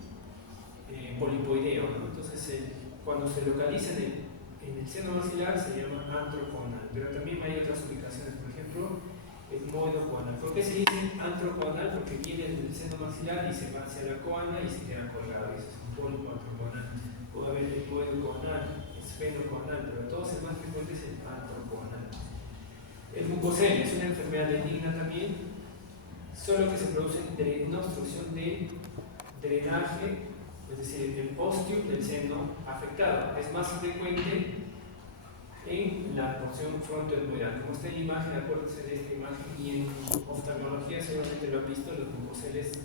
polipoideo, ¿no? Entonces cuando se localiza en el seno maxilar se llama antroconal, pero también hay otras ubicaciones, por ejemplo, etmoidocoanal. ¿Por qué se dice antroconal? Porque viene del seno maxilar y se va hacia la coana y se queda colgado. Eso es un pólipo antroconal. Puede haber etmoidocoanal, esfenocoanal, pero todos el más frecuente es el antroconal. El mucosel es una enfermedad benigna también, solo que se produce en una obstrucción de drenaje, es decir, el ostium del seno afectado. Es más frecuente en la porción frontoetmoidal. Como está en la imagen, acuérdense de esta imagen, y en oftalmología seguramente lo han visto, los mucoseles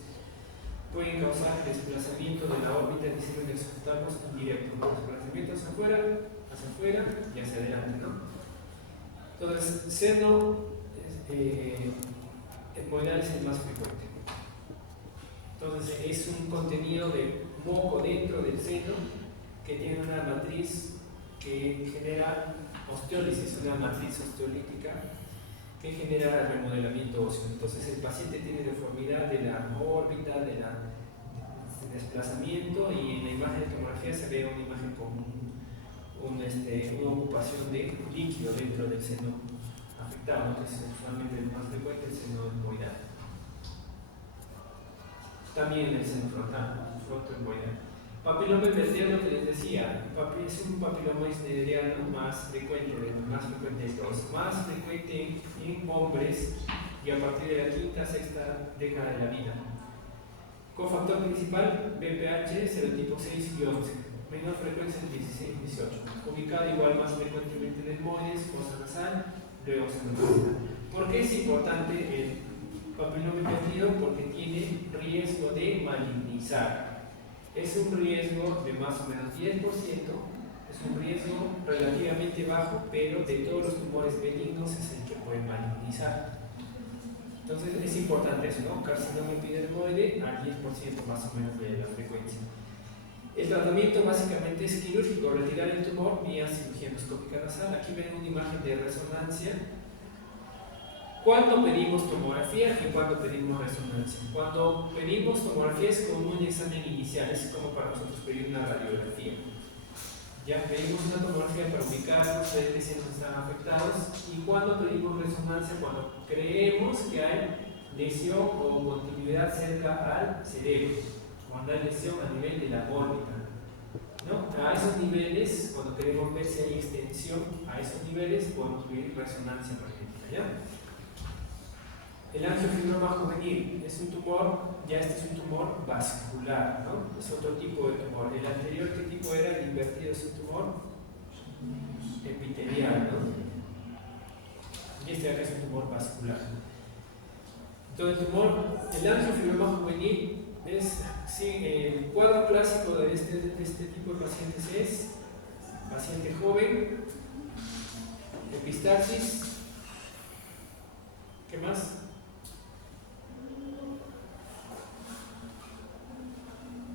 pueden causar desplazamiento de la órbita del seno de los oftalmos indirecto, ¿no? Desplazamiento hacia afuera y hacia adelante, ¿no? Entonces, seno etmoidal es el más frecuente. Entonces, es un contenido de moco dentro del seno que tiene una matriz que genera osteólisis, una matriz osteolítica que genera remodelamiento óseo. Entonces, el paciente tiene deformidad de la órbita, de desplazamiento, y en la imagen de tomografía se ve una imagen con una ocupación de líquido dentro del seno afectado, ¿no? Que es usualmente el más frecuente, el seno etmoidal. También el seno frontoetmoidal. Papiloma invertido, que les decía, es un papiloma isneriano más frecuente, de todos, más frecuente en hombres y a partir de la quinta, sexta década de la vida. Cofactor principal, VPH, serotipo 6 y 11. Menor frecuencia en 16-18, ubicado igual más frecuentemente en etmoides, fosa nasal, luego seno maxilar. ¿Por qué es importante el papiloma invertido? Porque tiene riesgo de malignizar. Es un riesgo de más o menos 10%, es un riesgo relativamente bajo, pero de todos los tumores benignos es el que puede malignizar. Entonces es importante eso, ¿no? Carcinoma epidermoide al 10% más o menos de la frecuencia. El tratamiento básicamente es quirúrgico, retirar el tumor vía cirugía endoscópica nasal. Aquí ven una imagen de resonancia. ¿Cuándo pedimos tomografía y cuándo pedimos resonancia? Cuando pedimos tomografía es como un examen inicial, es como para nosotros pedir una radiografía. Ya pedimos una tomografía para ubicar qué lesiones están afectados y cuando pedimos resonancia, cuando creemos que hay lesión o continuidad cerca al cerebro, cuando hay lesión a nivel de la órbita, ¿no? A esos niveles, cuando queremos ver si hay extensión, a esos niveles podemos pedir resonancia magnética, ¿ya? El angiofibroma juvenil es un tumor, ya este es un tumor vascular, ¿no? Es otro tipo de tumor. El anterior, ¿qué tipo era? El invertido es un tumor epitelial, ¿no? Y este de acá es un tumor vascular. Entonces, el angiofibroma juvenil es, sí, el cuadro clásico de este tipo de pacientes es paciente joven, epistaxis, ¿qué más?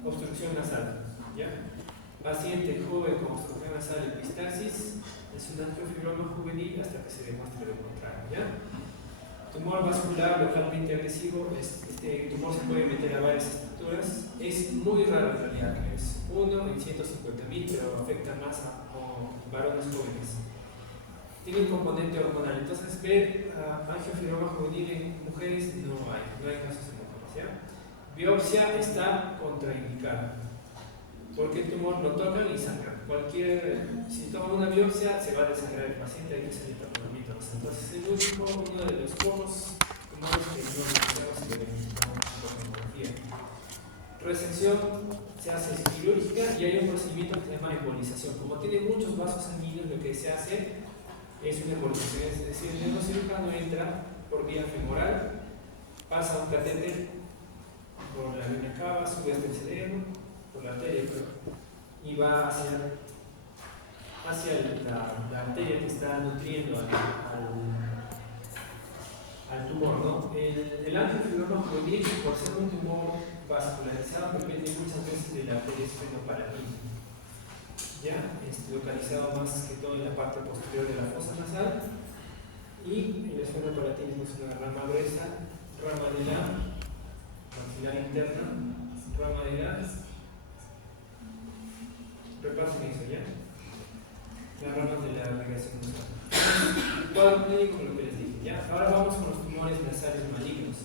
Obstrucción nasal, ¿ya? Paciente joven con obstrucción nasal, epistaxis, es un angiofibroma juvenil hasta que se demuestre lo contrario, ¿ya? Tumor vascular localmente agresivo, este tumor se puede meter a varias estructuras, es muy raro en realidad, es 1 en 150.000, pero afecta más a varones jóvenes. Tiene un componente hormonal, entonces ver angiofibroma juvenil en mujeres no hay casos en mujeres, ¿ya? Biopsia está contraindicada, porque el tumor lo tocan y sangra. Si toman una biopsia, se va a desangrar el paciente, hay que salir tratamiento. Entonces, uno de los pocos tumores que no necesitamos si lo identificamos con tomografía. Resección se hace quirúrgica y hay un procedimiento que se llama embolización. Como tiene muchos vasos sanguíneos, lo que se hace es una embolización, es decir, el neurocirujano entra por vía femoral, pasa un catéter por la vena cava, sube hasta el cerebro, por la arteria, y va hacia la arteria que está nutriendo al tumor, ¿no? El angiofibroma juvenil, por ser un tumor vascularizado, depende muchas veces de la arteria esfenopalatina, ya localizado más que todo en la parte posterior de la fosa nasal, y el esfenopalatismo es una rama gruesa, rama de la maxilar interna, rama de la, repasen eso, ¿ya? Las ramas de la irrigación nasal. Cuadro clínico, lo que les dije, ¿ya? Ahora vamos con los tumores nasales malignos.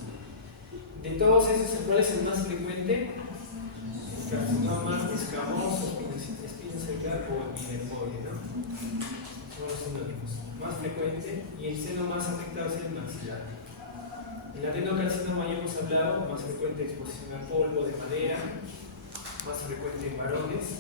De todos esos, ¿cuál es el más frecuente? El carcinoma escamoso, espinocelular o epidermoide, ¿no? Son los sinónimos. Más frecuente, y el seno más afectado es el maxilar. El adenocarcinoma ya hemos hablado, más frecuente exposición al polvo de madera, más frecuente en varones.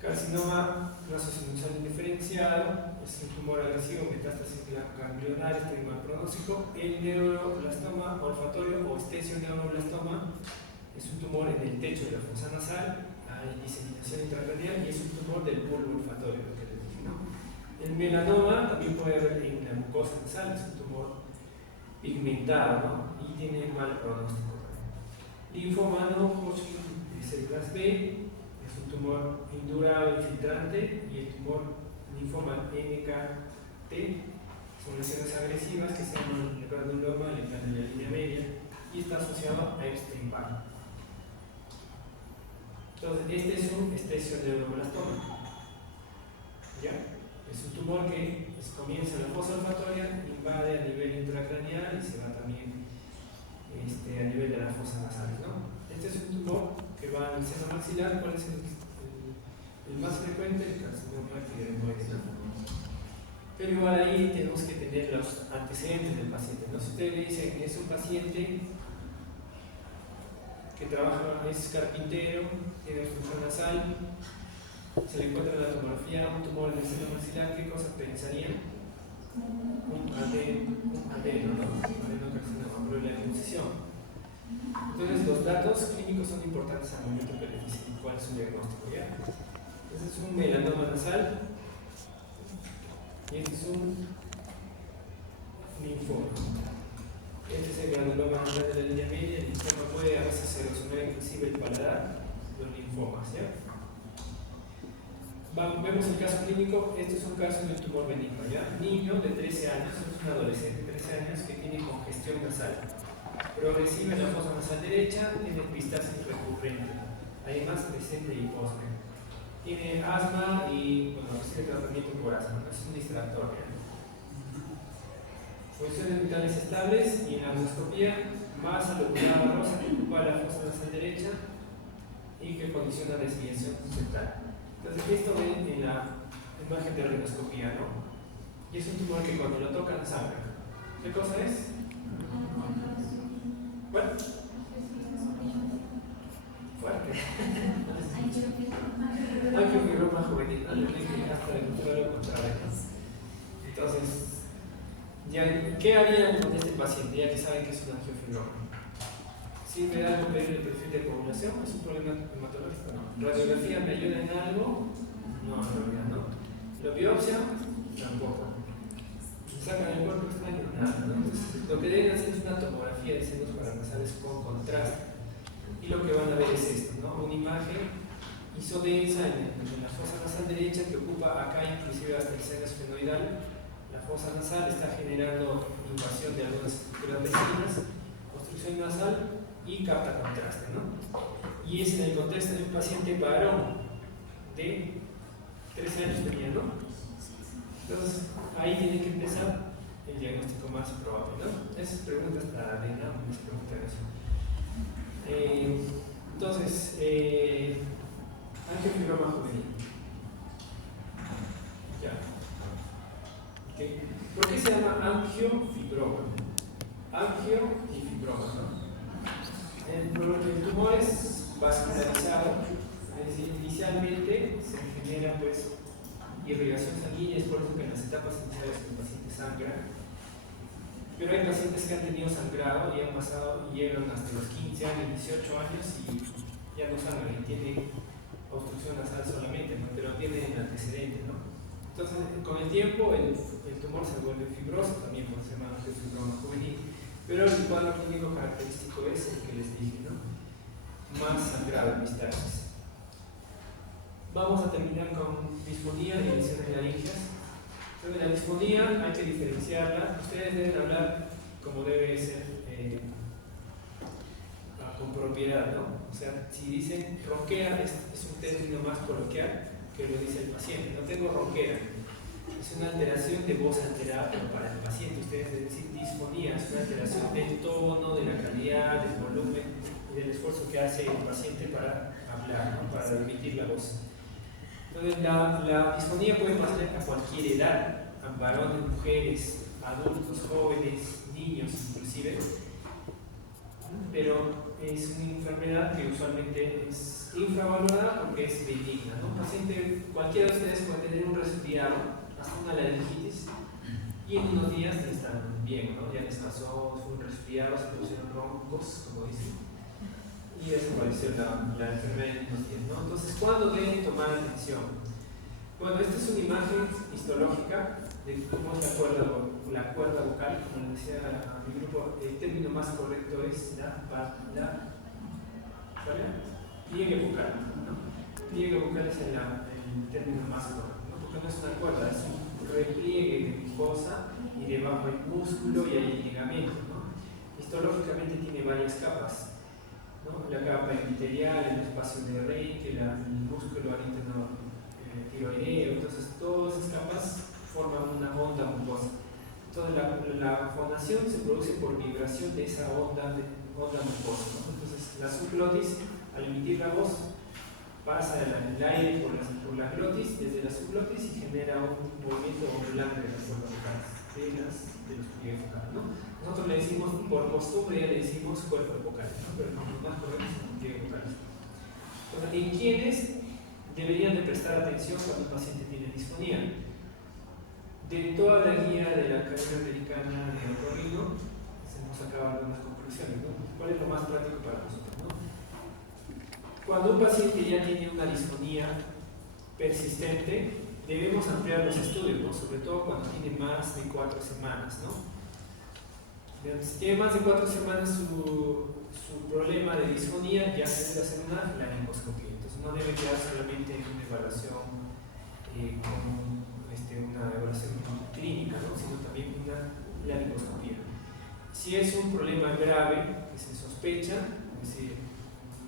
Carcinoma nasosinusal indiferenciado, es un tumor agresivo, metástasis ganglionares, tiene mal pronóstico. El neuroblastoma olfatorio o estesioneuroblastoma es un tumor en el techo de la fosa nasal, hay diseminación intracraneal y es un tumor del bulbo olfatorio, lo que les dije, ¿no? El melanoma también puede haber en la mucosa nasal, es un tumor pigmentado, ¿no? Y tiene mal pronóstico. Linfoma no Hodgkin de células B, es un tumor indurado infiltrante, y el tumor linfoma NKT son lesiones agresivas que se llaman el granuloma letal de la línea media y está asociado a Epstein-Barr. Entonces, este es un estesioneuroblastoma. ¿Ya? Es un tumor que comienza en la fosa olfatoria, invade a nivel intracraneal y se va también a nivel de la fosa nasal, ¿no? Este es un tumor que va en el seno maxilar. ¿Cuál es el más frecuente? El carcinoma epidermoide, ¿no? Pero igual ahí tenemos que tener los antecedentes del paciente, ¿no? Si ustedes le dicen que es un paciente que trabaja, es carpintero, tiene obstrucción nasal, se le encuentra en la tomografía un tumor en el seno maxilar, ¿qué cosa pensarían? Un adeno, ¿no? Adenocarcinoma, pero la exposición. Entonces, los datos clínicos son importantes al momento que les dicen cuál es su diagnóstico, ¿ya? Este es un melanoma nasal y este es un linfoma. Este es el granuloma nasal de la línea media. El linfoma puede a veces erosionar inclusive el paladar, los linfomas, ¿ya? Vemos el caso clínico. Este es un caso de un tumor benigno, ¿ya? Niño de 13 años, es un adolescente de 13 años que tiene congestión nasal progresiva en la fosa nasal derecha, tiene epistaxis recurrente, además presente hiposmia. tiene asma y bueno, recibe tratamiento por asma, ¿no? Es un distractor. Funciones vitales estables y en la endoscopía masa lobulada rosa que ocupa la fosa nasal derecha y que condiciona la desviación septal. Entonces esto ven en la imagen de radioscopía, ¿no? Y es un tumor que cuando lo tocan sangra. ¿Qué cosa es? ¿Cuál? Fuerte. Angiofibroma juvenil, ¿no? Yo dije hasta demostrar lo contrario, ¿no? Entonces, ¿qué harían con este paciente ya que saben que es un angiofibroma? ¿Sí me da algo pedir el perfil de población? ¿Es un problema hematológico? No. ¿Radiografía me ayuda en algo? No, en realidad no. ¿La biopsia? Tampoco. Sacan el cuerpo extraño, nada, ¿no? Entonces, lo que deben hacer es una tomografía de senos paranasales con contraste. Y lo que van a ver es esto, ¿no? Una imagen isodensa en la fosa nasal derecha que ocupa acá inclusive hasta el seno esfenoidal. La fosa nasal está generando invasión de algunas estructuras vecinas, obstrucción nasal y capta contraste, ¿no? Y es en el contexto de un paciente varón de 13 años tenía, ¿no? Entonces, ahí tiene que empezar el diagnóstico más probable, ¿no? Esas preguntas para ADN, me se preguntan eso. Entonces, angiofibroma juvenil. Ya. Okay. ¿Por qué se llama angiofibroma? Angio y fibroma, ¿no? El tumor es vascularizado, es decir, inicialmente se genera pues irrigación sanguínea, es por eso que en las etapas iniciales el paciente sangra. Pero hay pacientes que han tenido sangrado y han pasado y llegan hasta los 15 años, 18 años y ya no sangran y tienen obstrucción nasal solamente, ¿no? Pero tienen antecedentes, ¿no? Entonces, con el tiempo el tumor se vuelve fibroso también, por se llama angiofibroma juvenil. Pero el cuadro clínico característico es el que les dije, ¿no? Más sangrado, epistaxis. Vamos a terminar con disfonía y lesiones laríngeas. Entonces, la disfonía hay que diferenciarla. Ustedes deben hablar como debe ser con propiedad, ¿no? O sea, si dicen ronquera es un término más coloquial que lo dice el paciente. No tengo ronquera. Es una alteración de voz alterada, pero para el paciente ustedes deben decir disfonía, es una alteración del tono, de la calidad, del volumen y del esfuerzo que hace el paciente para hablar, ¿no? Para emitir la voz. Entonces, la disfonía puede pasar a cualquier edad, a varones, mujeres, adultos, jóvenes, niños inclusive, pero es una enfermedad que usualmente es infravalorada porque es benigna, ¿no? Un paciente, cualquiera de ustedes puede tener un resfriado, hasta una laringitis, y en unos días están bien, ¿no? Ya les pasó un resfriado, se pusieron roncos, como dicen, y desapareció la enfermedad en unos días, ¿no? Entonces, ¿cuándo deben tomar atención? Bueno, esta es una imagen histológica de cómo es la cuerda vocal, como decía a mi grupo, el término más correcto es pliegue vocal, ¿no? Pliegue vocal es el término más correcto, ¿no? Porque no es una cuerda, es un repliegue de mucosa y debajo hay músculo y hay ligamento, ¿no? Histológicamente tiene varias capas, ¿no? La capa epitelial, el espacio de Reiki, el músculo arínteno tiroideo, entonces todas esas capas forman una onda mucosa. Entonces la fonación se produce por vibración de esa onda mucosa, ¿no? Entonces la subglotis, al emitir la voz, pasa el aire por la glotis, desde la subglotis y genera un movimiento ondulante de las cuerdas vocales, de los pliegues vocales, ¿no? Nosotros le decimos, por costumbre ya le decimos cuerdas vocales, ¿no? Pero lo más correcto son pliegues vocales. Entonces, ¿en quiénes deberían de prestar atención cuando un paciente tiene disfonía? De toda la guía de la Academia Americana de Otorrino, hemos sacado algunas conclusiones, ¿no? ¿Cuál es lo más práctico para nosotros, ¿no? Cuando un paciente ya tiene una disfonía persistente, debemos ampliar los estudios, ¿no? Sobre todo cuando tiene más de 4 semanas, ¿no? Si tiene más de 4 semanas su problema de disfonía, ya se debe hacer una laringoscopía. Entonces no debe quedar solamente en una evaluación una evaluación clínica, ¿no? Sino también una laringoscopía. Si es un problema grave que se sospecha, es decir,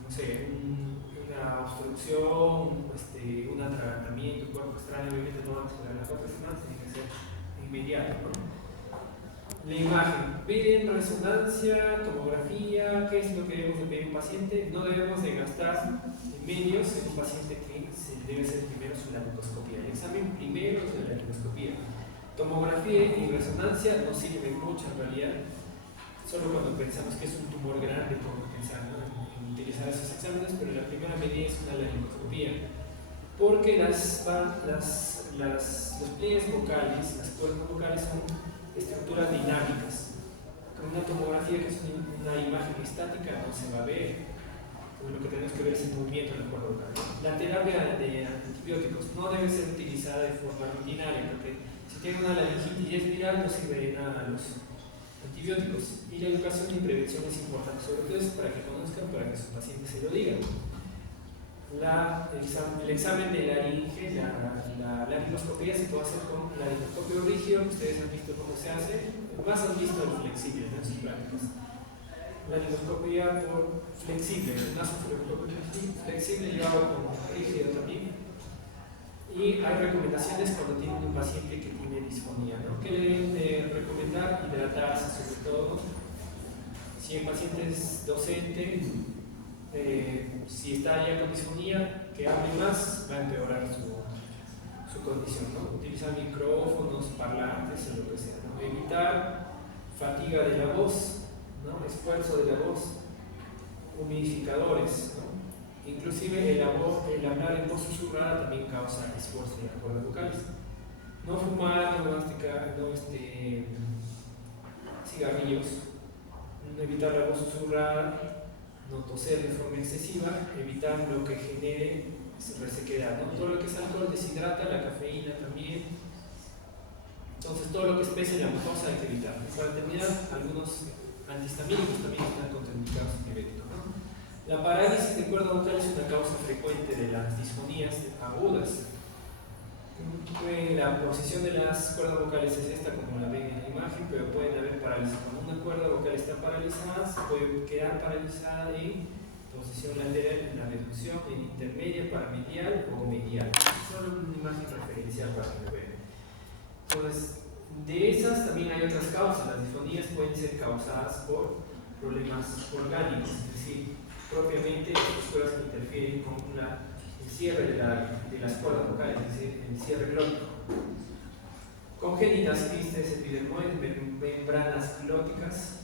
no sé, una obstrucción, un atragantamiento, un cuerpo extraño, obviamente no va a esperar las 4 semanas, tiene que ser inmediato, ¿no? La imagen, piden resonancia, tomografía, ¿qué es lo que debemos de pedir a un paciente? No debemos de gastar medios en un paciente que se debe hacer primero su laringoscopía. El examen primero es la laringoscopía. Tomografía y resonancia no sirven mucho en realidad, solo cuando pensamos que es un tumor grande podemos pensar, ¿no?, en utilizar esos exámenes, pero la primera medida es una laringoscopía, porque los pliegues vocales, las cuerdas vocales son estructuras dinámicas. Con una tomografía, que es una imagen estática, no se va a ver. Entonces, lo que tenemos que ver es el movimiento de la cuerda vocal. La terapia de antibióticos no debe ser utilizada de forma rutinaria, porque si tiene una laringitis y es viral, no sirve de nada los antibióticos. Y la educación y prevención es importante, sobre todo es para que conozcan, para que sus pacientes se lo digan. El examen de laringe, la laringoscopía se puede hacer con laringoscopio rígido, que ustedes han visto cómo se hace, más han visto el flexible, ¿no?, en sus prácticas. Laringoscopía por flexible, el nasoflexible flexible yo hago con rígido también. Y hay recomendaciones cuando tienen un paciente que tiene disfonía, ¿no? ¿Qué le deben de recomendar? Hidratarse, sobre todo. Si el paciente es docente, si está ya con disfonía, que hable más, va a empeorar su condición, ¿no? Utilizar micrófonos, parlantes o lo que sea, ¿no? Evitar fatiga de la voz, ¿no?, esfuerzo de la voz, humidificadores, ¿no? Inclusive el hablar en voz susurrada también causa esfuerzo de las cuerdas vocales. No fumar, no masticar, cigarrillos, evitar la voz susurrada, no toser de forma excesiva, evitar lo que genere resequedad, ¿no? Todo lo que es alcohol deshidrata, la cafeína también. Entonces todo lo que es especie la mucosa hay que evitar. Para terminar, algunos antihistamínicos también están contraindicados en diabéticos, ¿no? La parálisis de cuerda vocal es una causa frecuente de las disfonías agudas. La posición de las cuerdas vocales es esta, como la ven en la imagen, pero pueden haber parálisis. Cuando una cuerda vocal está paralizada, se puede quedar paralizada en posición lateral, en la reducción, en intermedia, paramedial o medial. Solo una imagen referencial para que lo vean. Entonces, de esas también hay otras causas. Las disfonías pueden ser causadas por problemas orgánicos, es decir, propiamente estructuras que interfieren con el cierre de las cuerdas vocales, es decir, el cierre glótico. Congénitas, quistes, epidermoides, membranas glóticas,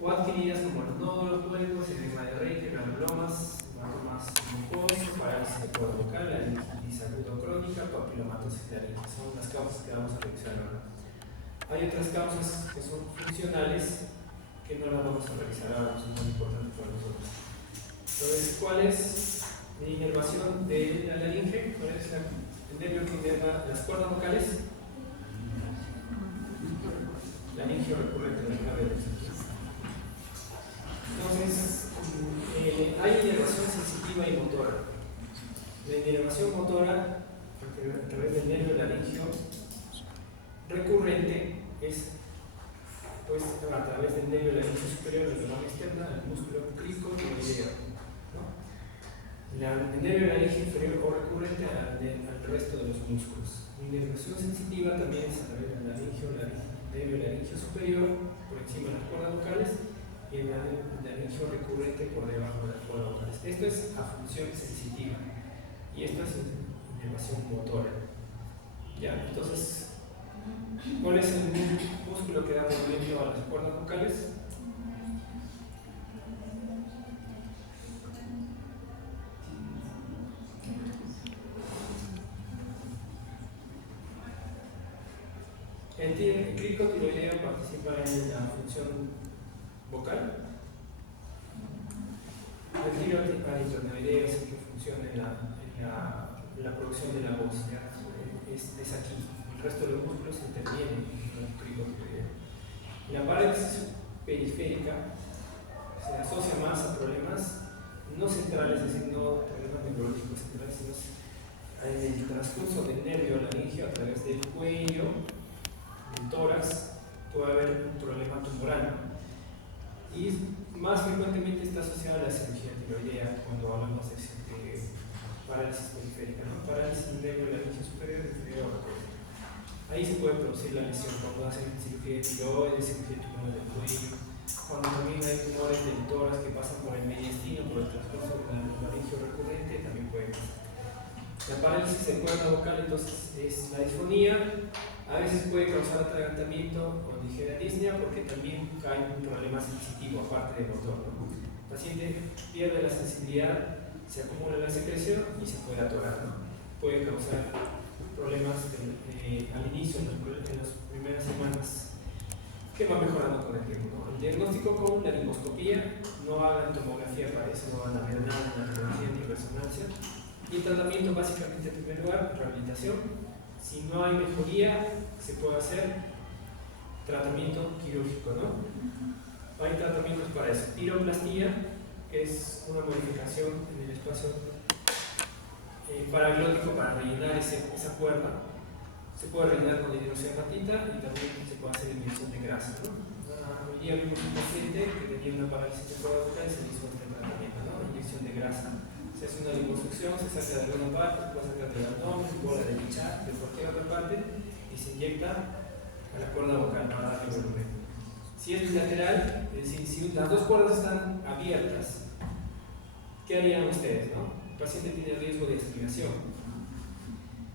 o adquiridas como los nódulos huecos, edema de Reicher, granulomas, hematomas mucosos, parálisis de cuerda vocal, laringitis aguda crónica, papilomatosis laringe. Son las causas que vamos a revisar ahora. Hay otras causas que son funcionales que no las vamos a revisar ahora, son muy importantes para nosotros. Entonces, ¿cuál es la inervación de la laringe? ¿Cuál es el nervio que inerva las cuerdas vocales? Laringio recurrente, la clave. Entonces, hay inervación sensitiva y motora. La inervación motora, a través del nervio laringio recurrente, es pues a través del nervio laringio superior de la mano externa, el músculo cricotiloideo, ¿no? El nervio laringio inferior o recurrente al resto de los músculos. La inervación sensitiva también es a través del nervio laringio superior, por encima de las cuerdas vocales, y el laringio recurrente por debajo de las cuerdas vocales. Esto es a función sensitiva y esto es inervación motora. ¿Ya? Entonces, ¿cuál es el músculo que da movimiento a las cuerdas vocales? El cricotiloideo participa en la función vocal. El tiroideo es el que funciona en la producción de la voz. Es aquí. El resto de los músculos intervienen en el cricotiloideo. La parálisis periférica se asocia más a problemas no centrales, es decir, no problemas neurológicos centrales, sino en el transcurso del nervio laringio a través del cuello, del tórax, puede haber un problema tumoral. Y más frecuentemente está asociada a la cirugía tiroidea cuando hablamos de parálisis periférica, ¿no? ahí se puede producir la lesión cuando hacen cirugía de tiroides, cirugía de tumores del cuello, cuando también hay tumores del tórax que pasan por el mediastino, por el transcurso del laringio recurrente, también puede pasar. La parálisis de cuerda vocal entonces es la disfonía, a veces puede causar atragantamiento o ligera disnea porque también hay un problema sensitivo aparte de motor, ¿no? El paciente pierde la sensibilidad, se acumula la secreción y se puede atorar, ¿no? Puede causar problemas al inicio, en las primeras semanas, que va mejorando con el tiempo, ¿no? El diagnóstico con laringoscopía, no hagan tomografía para eso, no van a ver nada en la tomografía ni resonancia. Y el tratamiento básicamente en primer lugar, rehabilitación. Si no hay mejoría, se puede hacer tratamiento quirúrgico, ¿no? Hay tratamientos para eso. Tiroplastía es una modificación en el espacio paraglótico para rellenar esa cuerda. Se puede rellenar con hidroxiapatita y también se puede hacer inyección de grasa, ¿no? Hoy día vimos un paciente que tenía una parálisis de cuerda vocal y se le hizo este tratamiento, ¿no? Inyección de grasa. Se hace una liposucción, se saca de alguna parte, se puede sacar del abdomen, bola de bichar, de cualquier otra parte y se inyecta a la cuerda vocal para darle volumen. Si es bilateral, es decir, si las dos cuerdas están abiertas, ¿qué harían ustedes, no? El paciente tiene riesgo de aspiración.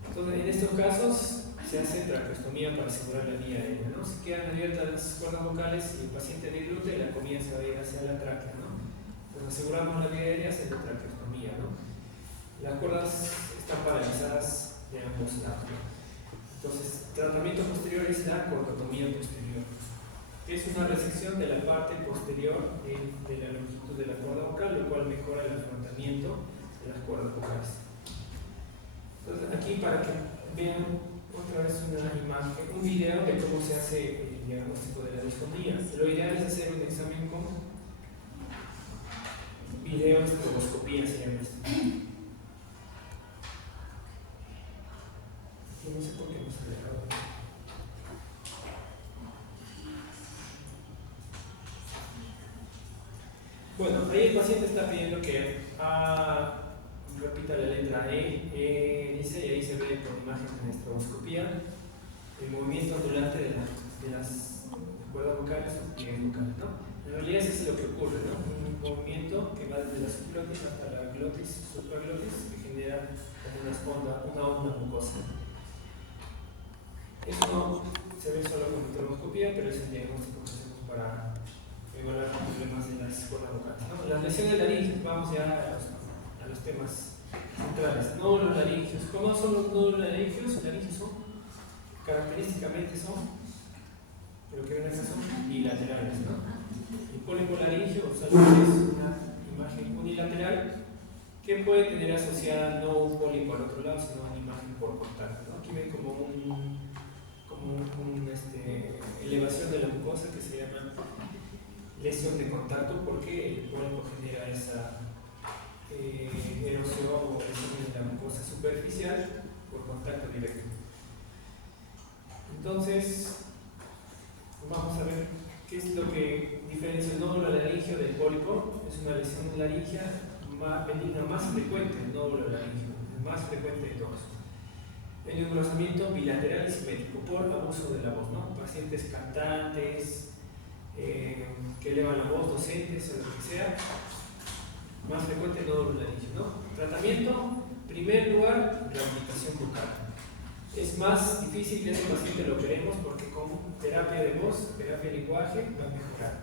Entonces, en estos casos se hace traqueostomía para asegurar la vía aérea, ¿no? Si quedan abiertas las cuerdas vocales y el paciente deglute, la comida se va a ir hacia la tráquea, ¿no? Pues aseguramos la vía aérea haciendo traqueostomía, ¿no? Las cuerdas están paralizadas de ambos lados, ¿no? Entonces, tratamiento posterior es la cordotomía posterior. Es una resección de la parte posterior de la longitud de la cuerda vocal, lo cual mejora el afrontamiento de las cuerdas vocales. Entonces, aquí para que vean otra vez una imagen, un video de cómo se hace el diagnóstico de la disfonía. Lo ideal es hacer un examen con videoestroboscopía, se llama esto. Yo no sé por qué no se ha dejado. Bueno, ahí el paciente está pidiendo que repita la letra dice, y ahí se ve por imagen en estroboscopía el movimiento ondulante de las cuerdas vocales o pliegues vocales, ¿no? En realidad eso es lo que ocurre, ¿no? Un movimiento que va desde la subglotis hasta la glotis, supraglotis, que genera como una onda mucosa. Eso no se ve solo con estroboscopía, pero es el diagnóstico que hacemos para evaluar los problemas de las cuerdas vocales, ¿no? Las lesiones de laringe, vamos ya a los temas centrales. Nódulos laringeos. ¿Cómo son los nódulos laringeos? Los laringeos característicamente pero que ven acá son bilaterales, ¿no? El pólipo laringeo, o sea, es una imagen unilateral que puede tener asociada no un pólipo al otro lado, sino una imagen por contacto, ¿no? Aquí ven como elevación de la mucosa que se llama lesión de contacto porque el pólipo genera esa erosión o lesión de la mucosa superficial por contacto directo. Entonces, vamos a ver qué es lo que diferencia el nódulo laringeo del pólipo. Es una lesión laringea benigna más frecuente, el nódulo laringeo, el más frecuente de todos. El engrosamiento bilateral y simétrico por abuso de la voz, ¿no? Pacientes cantantes, que elevan la voz, docentes o lo que sea, más frecuente nódulo laringeo, ¿no? Tratamiento, en primer lugar, rehabilitación vocal. Es más difícil que ese paciente lo operemos porque con terapia de voz, terapia de lenguaje, va a mejorar.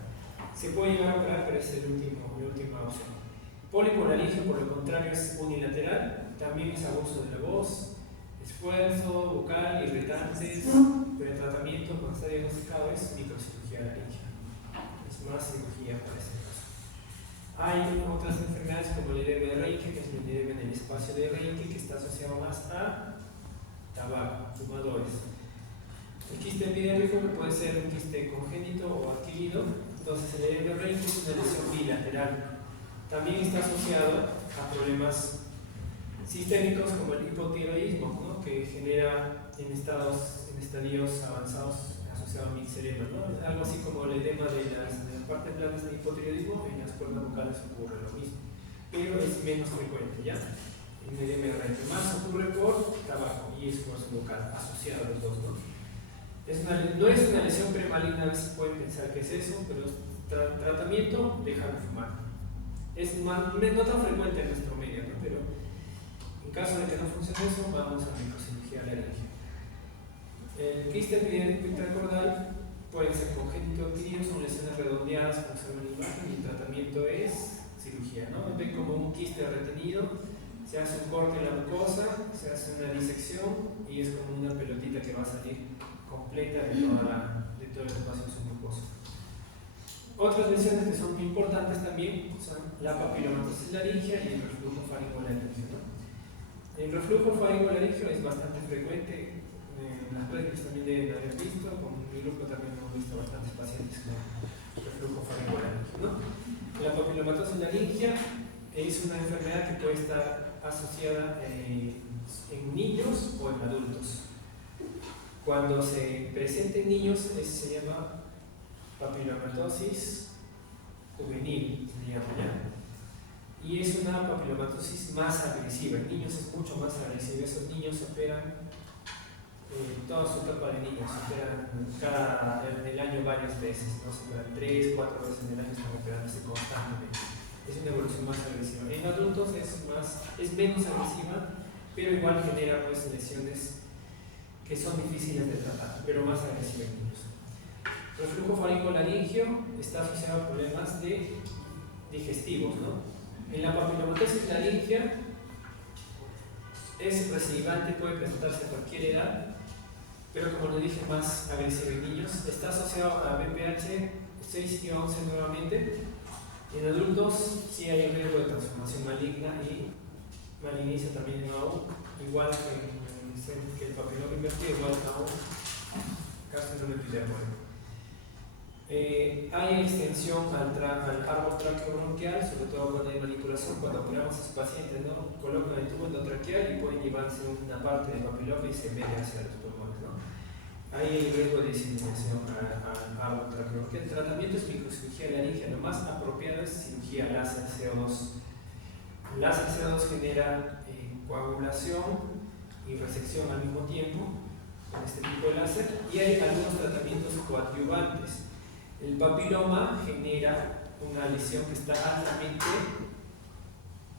Se puede llegar a operar, pero es la última opción. Pólipo laringeo, por lo contrario, es unilateral, también es abuso de la voz, esfuerzo vocal, irritantes, pero el tratamiento cuando está diagnosticado es microcirugía laringea. Es más cirugía para ese caso. Hay otras enfermedades como el edema de Reinke, que es el edema en el espacio de Reinke, que está asociado más a tabaco, fumadores. El quiste epidérmico, que puede ser un quiste congénito o adquirido. Entonces, el edema de Reinke es una lesión bilateral. También está asociado a problemas sistémicos como el hipotiroidismo, ¿no? Que genera en estadios avanzados asociado a mixedema, ¿no? Es algo así como el edema de las partes blandas del hipotiroidismo. En las cuerdas vocales ocurre lo mismo, pero es menos frecuente, ¿ya? El edema de Reinke más ocurre por tabaco y esfuerzo vocal, asociado a los dos, ¿no? No es una lesión premaligna, a veces pueden pensar que es eso, pero tratamiento, dejar de fumar. Es no tan frecuente en nuestro medio, ¿no? Pero en caso de que no funcione eso, vamos a microcirugía laringea. El quiste epidémico intracordal puede ser congénito adquirido, son lesiones redondeadas, como se ve en la imagen, y el tratamiento es cirugía, ¿no? Ven como un quiste retenido, se hace un corte en la mucosa, se hace una disección y es como una pelotita que va a salir completa de todo el espacio submucoso. Otras lesiones que son muy importantes también son la papilomatosis laringea y el reflujo faringolaringio, ¿no? El reflujo faringolaringio es bastante frecuente, las prácticas también deben haber visto, con mi grupo también hemos visto bastantes pacientes con reflujo faringolaringio, ¿no? La papilomatosis laringea es una enfermedad que puede estar asociada en niños o en adultos. Cuando se presenta en niños se llama papilomatosis juvenil, se llama, ¿ya? Y es una papilomatosis más agresiva. En niños es mucho más agresiva. Esos niños operan toda su etapa de niños, operan en el año varias veces, ¿no? Se operan 3, 4 veces en el año, están operándose constantemente. Es una evolución más agresiva. En adultos es menos agresiva, pero igual genera pues lesiones que son difíciles de tratar, pero más agresiva en niños. El reflujo faringolaringio está asociado a problemas digestivos, ¿no? En la papilomatosis laringea es recidivante, puede presentarse a cualquier edad, pero como lo dije, más agresivo en niños. Está asociado a BPH 6 y 11 nuevamente. En adultos sí hay riesgo de transformación maligna y maligniza también en AU, igual que el papiloma invertido, igual que AU, carcinoma epidermoide. Hay extensión al árbol traqueobronquial, sobre todo cuando hay manipulación, cuando operamos a sus pacientes, ¿no? Colocan el tubo endotraqueal y pueden llevarse una parte del papiloma y se mete hacia los pulmones, ¿no? Hay riesgo de diseminación al árbol traqueobronquial. El tratamiento es microcirugía laringea, lo más apropiado es cirugía láser CO2. Láser CO2 genera coagulación y resección al mismo tiempo con este tipo de láser, y hay algunos tratamientos coadyuvantes. El papiloma genera una lesión que está altamente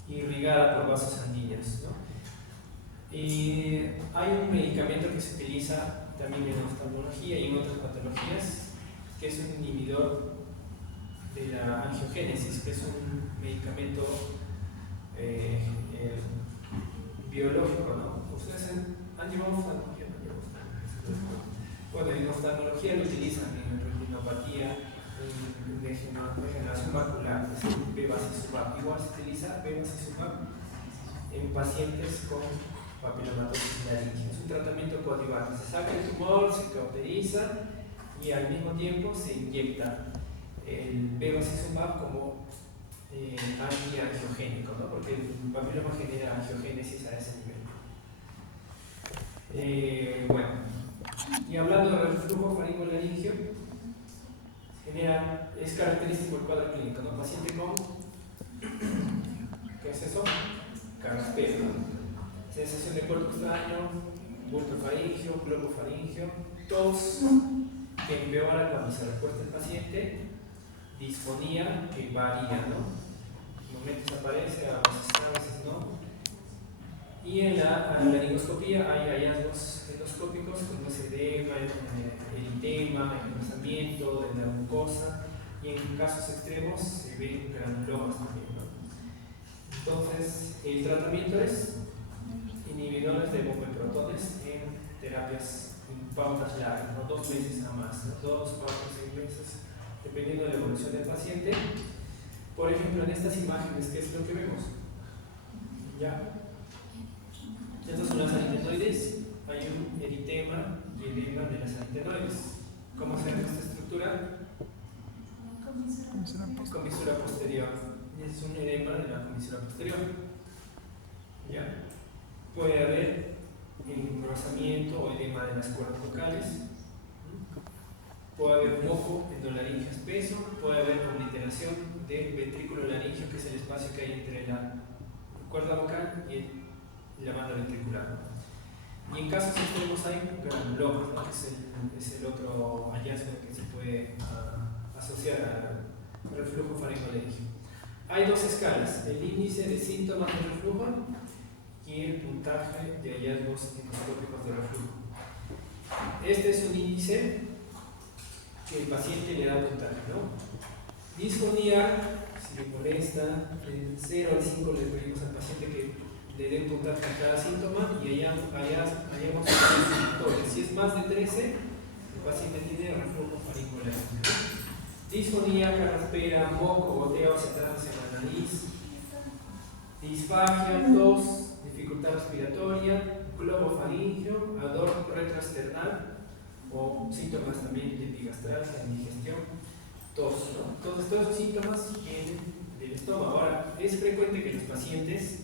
irrigada por vasos sanguíneos, ¿no? Y hay un medicamento que se utiliza también en oftalmología y en otras patologías, que es un inhibidor de la angiogénesis, que es un medicamento biológico, ¿no? Ustedes han llevado oftalmología, ¿no? Bueno, en oftalmología lo utilizan en retinopatía, en degeneración macular, es el bevacizumab. Igual se utiliza bevacizumab en pacientes con papilomatosis laringea. Es un tratamiento coadyuvante. Se saca el tumor, se cauteriza y al mismo tiempo se inyecta el bevacizumab como antiangiogénico, ¿no? Porque el papiloma genera angiogénesis a ese nivel. Bueno, y hablando del reflujo faringolaringio, es característico el cuadro clínico, ¿no? Paciente con, ¿qué es eso? Carraspero, ¿no? Sensación de cuerpo extraño, bulto faringio, globo faringio, tos que empeora cuando se recuesta el paciente, disfonía que varía, ¿no? Momentos aparece, a veces no. Y en la laringoscopía hay hallazgos endoscópicos como es edema, eritema, engrosamiento de la mucosa, y en casos extremos se ven granulomas también, ¿no? Entonces, el tratamiento es inhibidores de bomba de protones en terapias en pautas largas, ¿no? 2 meses a más, ¿no? 2, 4, 6 meses, dependiendo de la evolución del paciente. Por ejemplo, en estas imágenes, ¿qué es lo que vemos? ¿Ya? Estas son las aritenoides, hay un eritema y edema de las aritenoides. ¿Cómo se llama esta estructura? Comisura posterior. Es un edema de la comisura posterior. ¿Ya? Puede haber engrosamiento o edema de las cuerdas vocales. Puede haber un ojo endolaringeo espeso, puede haber obliteración del ventrículo laringeo, que es el espacio que hay entre la cuerda vocal y la banda ventricular. Y en casos extremos hay granulomas, ¿no? Que es el otro hallazgo que se puede asociar al reflujo faringoalérgico. Hay dos escalas, el índice de síntomas de reflujo y el puntaje de hallazgos endoscópicos de reflujo. Este es un índice que el paciente le da puntaje, ¿no? Disfonía, si le molesta, de 0 al 5 le pedimos al paciente que le dé puntaje a cada síntoma y allá vamos a si es más de 13, el paciente tiene reflujo faringoalérgico. Disfonía, carraspera, moco, goteo hacia atrás en la nariz, disfagia, tos, dificultad respiratoria, globo faríngeo, ardor retroesternal o síntomas también de epigastralgia, indigestión, tos, ¿no? Entonces todos esos síntomas vienen del estómago. Ahora, es frecuente que los pacientes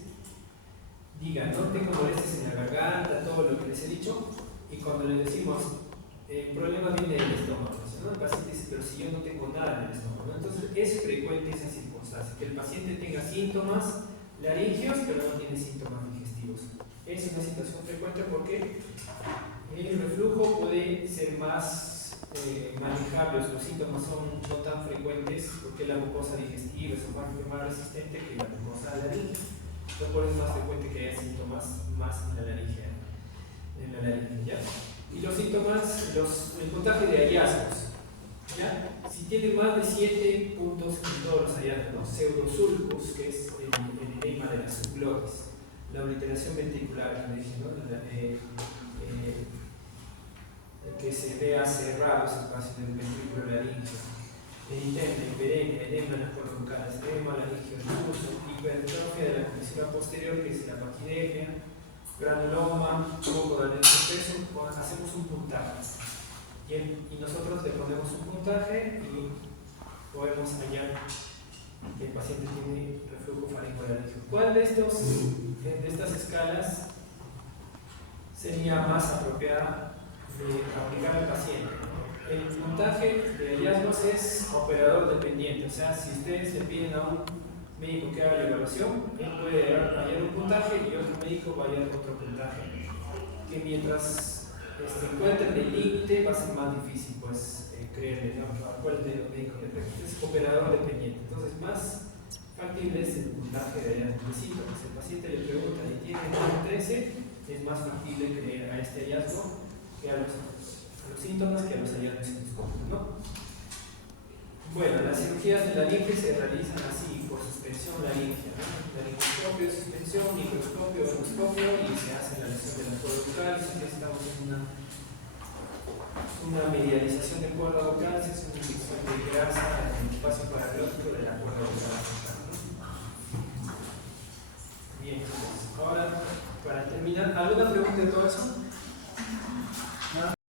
digan, no tengo molestias en la garganta, todo lo que les he dicho, y cuando les decimos, el problema viene del estómago, ¿no? El paciente dice, pero si yo no tengo nada en el estómago, ¿no? Entonces es frecuente esa circunstancia, que el paciente tenga síntomas laringeos, pero no tiene síntomas digestivos. Es una situación frecuente porque el reflujo puede ser más manejable, los síntomas son no tan frecuentes porque la mucosa digestiva es más resistente que la mucosa laringea. Entonces por eso es más frecuente que haya síntomas más en la laringe, ¿ya? Y los síntomas, el puntaje de hallazgos, ¿ya? Si tiene más de 7 puntos en todos los hallazgos, ¿no? Pseudosulcus, que es el edema de las subglotis, la obliteración ventricular, ¿no? Que se vea cerrado ese espacio del ventrículo laríngeo, eritema, hiperemia, edema en las cuerdas bucales, edema laríngeo difuso, hipertrofia de la comisura posterior, que es la paquidemia, granuloma, poco de anestesia, hacemos un puntaje. Y nosotros le ponemos un puntaje y podemos hallar que el paciente tiene reflujo faringoalérgico. ¿Cuál de estas escalas sería más apropiada de aplicar al paciente? El puntaje de hallazgos es operador dependiente, o sea, si ustedes le piden a un médico que haga la evaluación, él puede hallar un puntaje y otro médico va a hallar otro puntaje, que mientras encuentren el límite va a ser más difícil pues creerle, ¿no? A cuál de los médicos le preguntan. Es operador dependiente, entonces más factible es el puntaje de hallazgos de síntomas. El paciente le pregunta y tiene más de 13, es más factible creer a este hallazgo que a los síntomas que a los hallazgos endoscópicos, ¿no? Bueno, las cirugías de laringe se realizan así, por suspensión laringea, ¿no? Laringoscopio, suspensión, microscopio, endoscopio, y se hace la lesión de la cuerda bucal. Si estamos en una medialización de cuerda bucal, se hace una inyección de grasa en el espacio paraglótico de la cuerda bucal, ¿no? Bien, entonces, ahora para terminar, ¿alguna pregunta de todo eso?